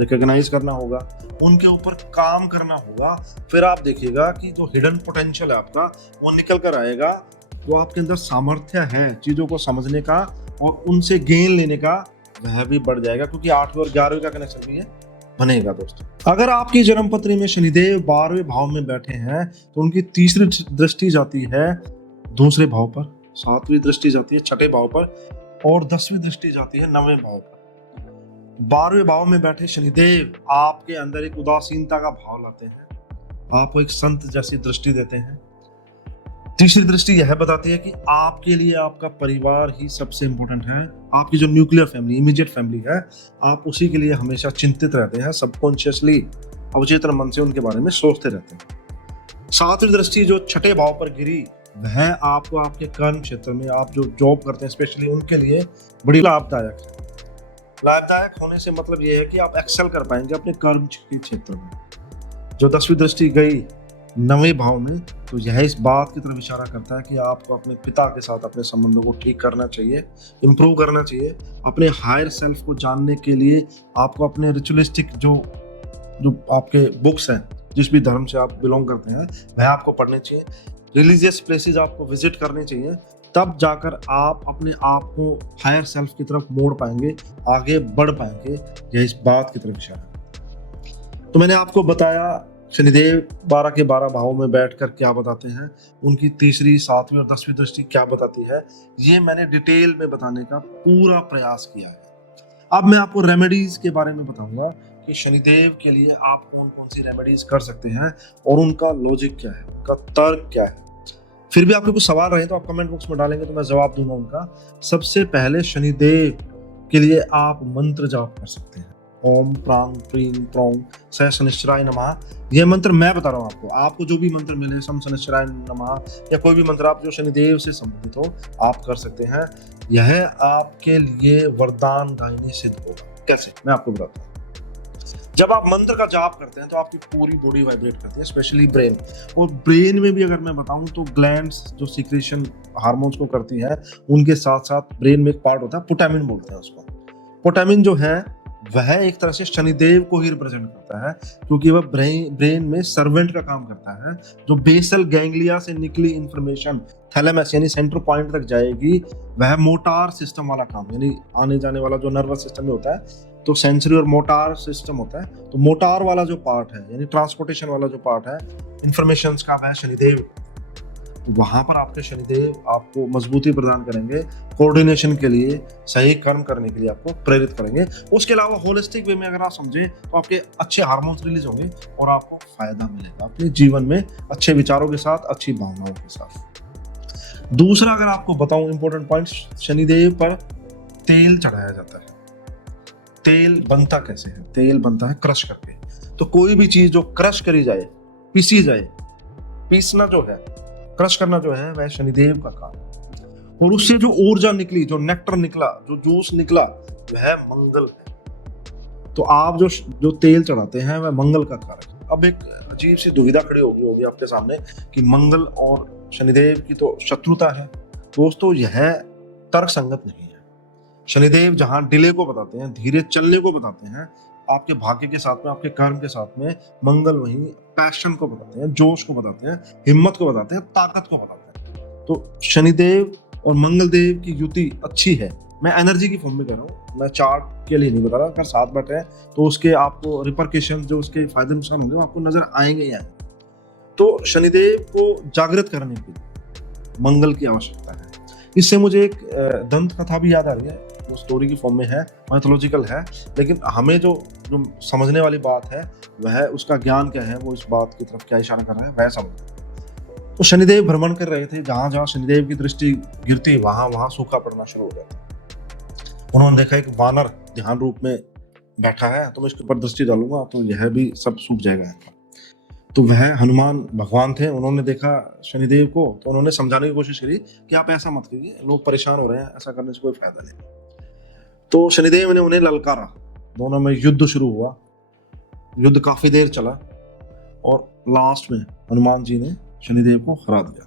रिकॉग्नाइज करना होगा, उनके ऊपर काम करना होगा। फिर आप देखिएगा कि जो हिडन पोटेंशियल है आपका वो निकल कर आएगा। जो आपके अंदर सामर्थ्य है चीजों को समझने का और उनसे गेन लेने का, वह भी बढ़ जाएगा, क्योंकि 8वें और 11वें का कनेक्शन भी है बनेगा दोस्तों। अगर आपकी जन्म पत्री में शनिदेव 12वें भाव में बैठे हैं, तो उनकी तीसरी दृष्टि जाती है दूसरे भाव पर, 7वीं दृष्टि जाती है 6ठे भाव पर, और 10वीं दृष्टि जाती है 9वें भाव पर। 12वें भाव में बैठे शनिदेव आपके अंदर एक उदासीनता का भाव लाते हैं, आपको एक संत जैसी दृष्टि देते हैं। तीसरी दृष्टि यह बताती है कि आपके लिए आपका परिवार ही सबसे इंपॉर्टेंट है, आपकी जो न्यूक्लियर फैमिली, इमीडिएट फैमिली है, आप उसी के लिए हमेशा चिंतित रहते हैं, सबकॉन्शियसली अवचेतन मन से उनके बारे में सोचते रहते हैं। 7वीं दृष्टि जो 6ठे भाव पर गिरी, वह आपको आपके कर्म क्षेत्र में, आप जो जॉब करते हैं स्पेशली उनके लिए बड़ी लाभदायक है। लाभदायक होने से मतलब यह है कि आप एक्सेल कर पाएंगे अपने कर्म के क्षेत्र में। जो 10वीं दृष्टि गई 9वें भाव में, तो यह इस बात की तरफ इशारा करता है कि आपको अपने पिता के साथ अपने संबंधों को ठीक करना चाहिए, इम्प्रूव करना चाहिए। अपने हायर सेल्फ को जानने के लिए आपको अपने रिचुअलिस्टिक जो आपके बुक्स हैं, जिस भी धर्म से आप बिलोंग करते हैं, वह आपको पढ़ने चाहिए। रिलीजियस प्लेसेस आपको विजिट करने चाहिए, तब जाकर आप अपने आप को हायर सेल्फ की तरफ मोड़ पाएंगे, आगे बढ़ पाएंगे। यह इस बात की तरफ इशारा है। तो मैंने आपको बताया शनिदेव 12 के 12 भावों में बैठकर क्या बताते हैं, उनकी तीसरी, 7वीं और 10वीं दृष्टि क्या बताती है, ये मैंने डिटेल में बताने का पूरा प्रयास किया है। अब मैं आपको रेमेडीज के बारे में बताऊंगा कि शनिदेव के लिए आप कौन कौन सी रेमेडीज कर सकते हैं और उनका लॉजिक क्या है, उनका तर्क क्या है। फिर भी आपके कुछ सवाल रहे तो आप कमेंट बॉक्स में डालेंगे तो मैं जवाब दूंगा उनका। सबसे पहले शनिदेव के लिए आप मंत्र जाप कर सकते हैं, ओम प्रांग प्रीं प्रों स शनिश्चराय नमः। यह मंत्र मैं बता रहा हूँ आपको, आपको जो भी मंत्र मिले, सम शनिश्चराय नमः या कोई भी मंत्र आप जो शनिदेव से संबंधित हो आप कर सकते हैं। यह आपके लिए वरदान दायिनी सिद्ध होगा। कैसे, मैं आपको बताता हूँ। जब आप मंत्र का जाप करते हैं तो आपकी पूरी बॉडी वाइब्रेट करती है, स्पेशली ब्रेन। और ब्रेन में भी अगर मैं बताऊं तो ग्लैंड्स जो सीक्रेशन हार्मोन्स को करती है, उनके साथ साथ ब्रेन में एक पार्ट होता है, पोटामिन बोलते हैं उसको। पोटामिन जो है वह एक तरह से शनिदेव को ही रिप्रेजेंट करता है, क्योंकि वह ब्रेन में सर्वेंट का काम करता है। जो बेसल गैंग्लिया से निकली इंफॉर्मेशन थैलेमस यानी सेंटर पॉइंट तक जाएगी, वह मोटार सिस्टम वाला काम, यानी आने जाने वाला जो नर्वस सिस्टम में होता है, तो सेंसरी और मोटार सिस्टम होता है। तो मोटार वाला जो पार्ट है, यानी ट्रांसपोर्टेशन वाला जो पार्ट है इंफॉर्मेशंस का, वह शनिदेव। तो वहां पर आपके शनिदेव आपको मजबूती प्रदान करेंगे, कोऑर्डिनेशन के लिए, सही कर्म करने के लिए आपको प्रेरित करेंगे। उसके अलावा होलिस्टिक वे में अगर आप समझे तो आपके अच्छे हार्मोन्स रिलीज होंगे और आपको फायदा मिलेगा अपने जीवन में, अच्छे विचारों के साथ, अच्छी भावनाओं के साथ। दूसरा अगर आपको बताऊं इंपॉर्टेंट पॉइंट, शनिदेव पर तेल चढ़ाया जाता है। तेल बनता कैसे है? तेल बनता है क्रश करके। तो कोई भी चीज जो क्रश करी जाए, पीसी जाए, पीसना जो है, क्रश करना जो है, वह शनिदेव का काम। और उससे जो ऊर्जा निकली, जो नेक्टर निकला, जो जूस निकला, वह मंगल है। तो आप जो तेल चढ़ाते हैं वह मंगल का कारक है। अब एक अजीब सी दुविधा खड़ी होगी आपके सामने कि मंगल और शनिदेव की तो शत्रुता है। दोस्तों, यह तर्क संगत नहीं है। शनिदेव जहां डिले को बताते हैं, धीरे चलने को बताते हैं, आपके भाग्य के साथ में, आपके कर्म के साथ में, मंगल वहीं पैशन को बताते हैं, जोश को बताते हैं, हिम्मत को बताते हैं, ताकत को बताते हैं। तो शनिदेव और मंगल देव की युति अच्छी है। मैं एनर्जी की फॉर्म में कह रहा हूँ, मैं चार्ट के लिए नहीं बता रहा। अगर साथ बैठे हैं तो उसके आपको रिपरकेशन, जो उसके फायदे नुकसान होंगे, आपको नजर आएंगे ही आएंगे। तो शनिदेव को जागृत करने के लिए मंगल की आवश्यकता है। इससे मुझे एक दंत कथा भी याद आ रही है, वो स्टोरी की फॉर्म में है, माइथोलॉजिकल है, लेकिन हमें जो समझने वाली बात है वह उसका ज्ञान क्या है, वो इस बात की तरफ क्या इशारा कर रहा है वह समझ। तो शनिदेव भ्रमण कर रहे थे, जहां जहां शनिदेव की दृष्टि गिरती वहां वहां सूखा पड़ना शुरू हो जाता। उन्होंने देखा एक वानर ध्यान रूप में बैठा है, तो मैं इसके ऊपर दृष्टि डालूंगा तो यह भी सब सूख जाएगा। तो वह हनुमान भगवान थे, उन्होंने देखा शनिदेव को, तो उन्होंने समझाने की कोशिश करी कि आप ऐसा मत कीजिए, लोग परेशान हो रहे हैं, ऐसा करने से कोई फायदा नहीं। तो शनिदेव ने उन्हें ललकारा, दोनों में युद्ध शुरू हुआ। युद्ध काफी देर चला और लास्ट में हनुमान जी ने शनिदेव को हरा दिया।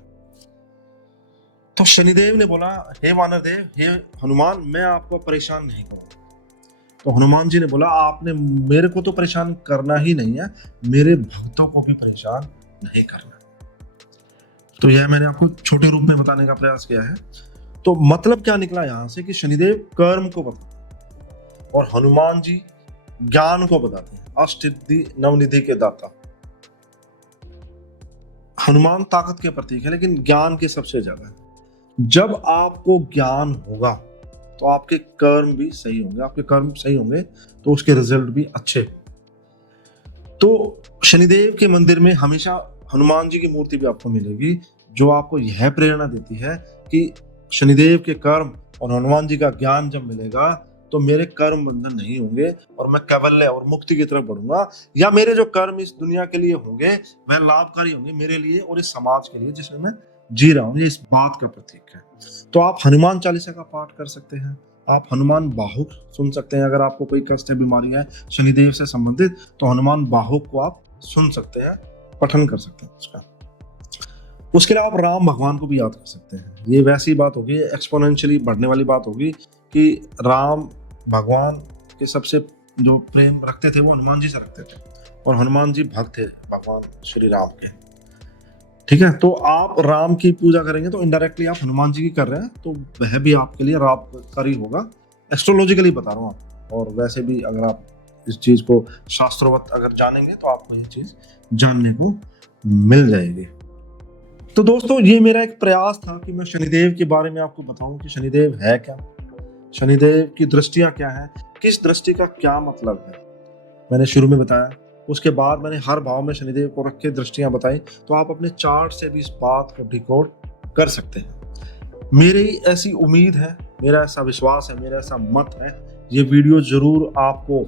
तो शनिदेव ने बोला, हे वानर देव, हे हनुमान, मैं आपको परेशान नहीं करूंगा। तो हनुमान जी ने बोला, आपने मेरे को तो परेशान करना ही नहीं है, मेरे भक्तों को भी परेशान नहीं करना। तो यह मैंने आपको छोटे रूप में बताने का प्रयास किया है। तो मतलब क्या निकला यहां से कि शनिदेव कर्म को बताते हैं और हनुमान जी ज्ञान को बताते हैं, अष्टसिद्धि नवनिधि के दाता। हनुमान ताकत के प्रतीक है, लेकिन ज्ञान के सबसे ज्यादा है। जब आपको ज्ञान होगा तो आपके कर्म भी सही होंगे, आपके कर्म सही होंगे तो उसके रिजल्ट भी अच्छे। तो शनिदेव के मंदिर में हमेशा हनुमान जी की मूर्ति भी आपको मिलेगी, जो आपको यह प्रेरणा देती है कि शनिदेव के कर्म और हनुमान जी का ज्ञान जब मिलेगा तो मेरे कर्म बंधन नहीं होंगे और मैं कैवल्य और मुक्ति की तरफ बढ़ूंगा, या मेरे जो कर्म इस दुनिया के लिए होंगे वह लाभकारी होंगे मेरे लिए और इस समाज के लिए जिसमें मैं जी रहा हूँ। ये इस बात का प्रतीक है। तो आप हनुमान चालीसा का पाठ कर सकते हैं, आप हनुमान बाहुक सुन सकते हैं। अगर आपको कोई कष्ट है, बीमारी है शनिदेव से संबंधित, तो हनुमान बाहुक को आप सुन सकते हैं, पठन कर सकते हैं उसका। उसके अलावा आप राम भगवान को भी याद कर सकते हैं। ये वैसी बात होगी, एक्सपोनेंशियली बढ़ने वाली बात होगी कि राम भगवान के सबसे जो प्रेम रखते थे वो हनुमान जी से रखते थे, और हनुमान जी भक्त थे भगवान श्री राम के। ठीक है, तो आप राम की पूजा करेंगे तो इनडायरेक्टली आप हनुमान जी की कर रहे हैं, तो वह भी आपके लिए लाभकारी होगा। एस्ट्रोलॉजिकली बता रहा हूँ आप, और वैसे भी अगर आप इस चीज को शास्त्रोवत अगर जानेंगे तो आपको ये चीज जानने को मिल जाएगी। तो दोस्तों, ये मेरा एक प्रयास था कि मैं शनिदेव के बारे में आपको बताऊं कि शनिदेव है क्या, शनिदेव की दृष्टियां क्या है, किस दृष्टि का क्या मतलब है। मैंने शुरू में बताया, उसके बाद मैंने हर भाव में शनिदेव को रख के दृष्टियां बताई, तो आप अपने चार्ट से भी इस बात को डिकोड कर सकते हैं। मेरी ऐसी उम्मीद है, मेरा ऐसा विश्वास है, मेरा ऐसा मत है, ये वीडियो जरूर आपको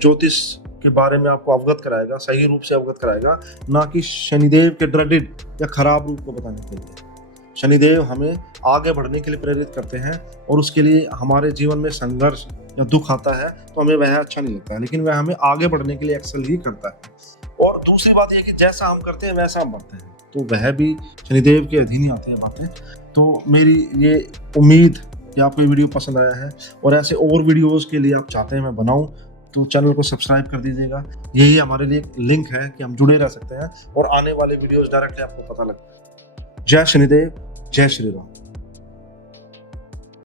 ज्योतिष के बारे में आपको अवगत कराएगा, सही रूप से अवगत कराएगा, ना कि शनिदेव के ड्रेडेड या खराब रूप को बताने के लिए। शनिदेव हमें आगे बढ़ने के लिए प्रेरित करते हैं, और उसके लिए हमारे जीवन में संघर्ष या दुख आता है तो हमें वह अच्छा नहीं लगता है, लेकिन वह हमें आगे बढ़ने के लिए एक्सेल ही करता है। और दूसरी बात यह कि जैसा हम करते हैं वैसा हम बढ़ते हैं, तो वह भी शनिदेव के अधीन ही आते हैं बातें। तो मेरी ये उम्मीद कि आपको ये वीडियो पसंद आया है, और ऐसे और वीडियोज़ के लिए आप चाहते हैं मैं बनाऊं, तो चैनल को सब्सक्राइब कर दीजिएगा। यही हमारे लिए एक लिंक है कि हम जुड़े रह सकते हैं और आने वाले वीडियोस डायरेक्टली आपको पता लगता है। जय शनिदेव, जय श्री राम।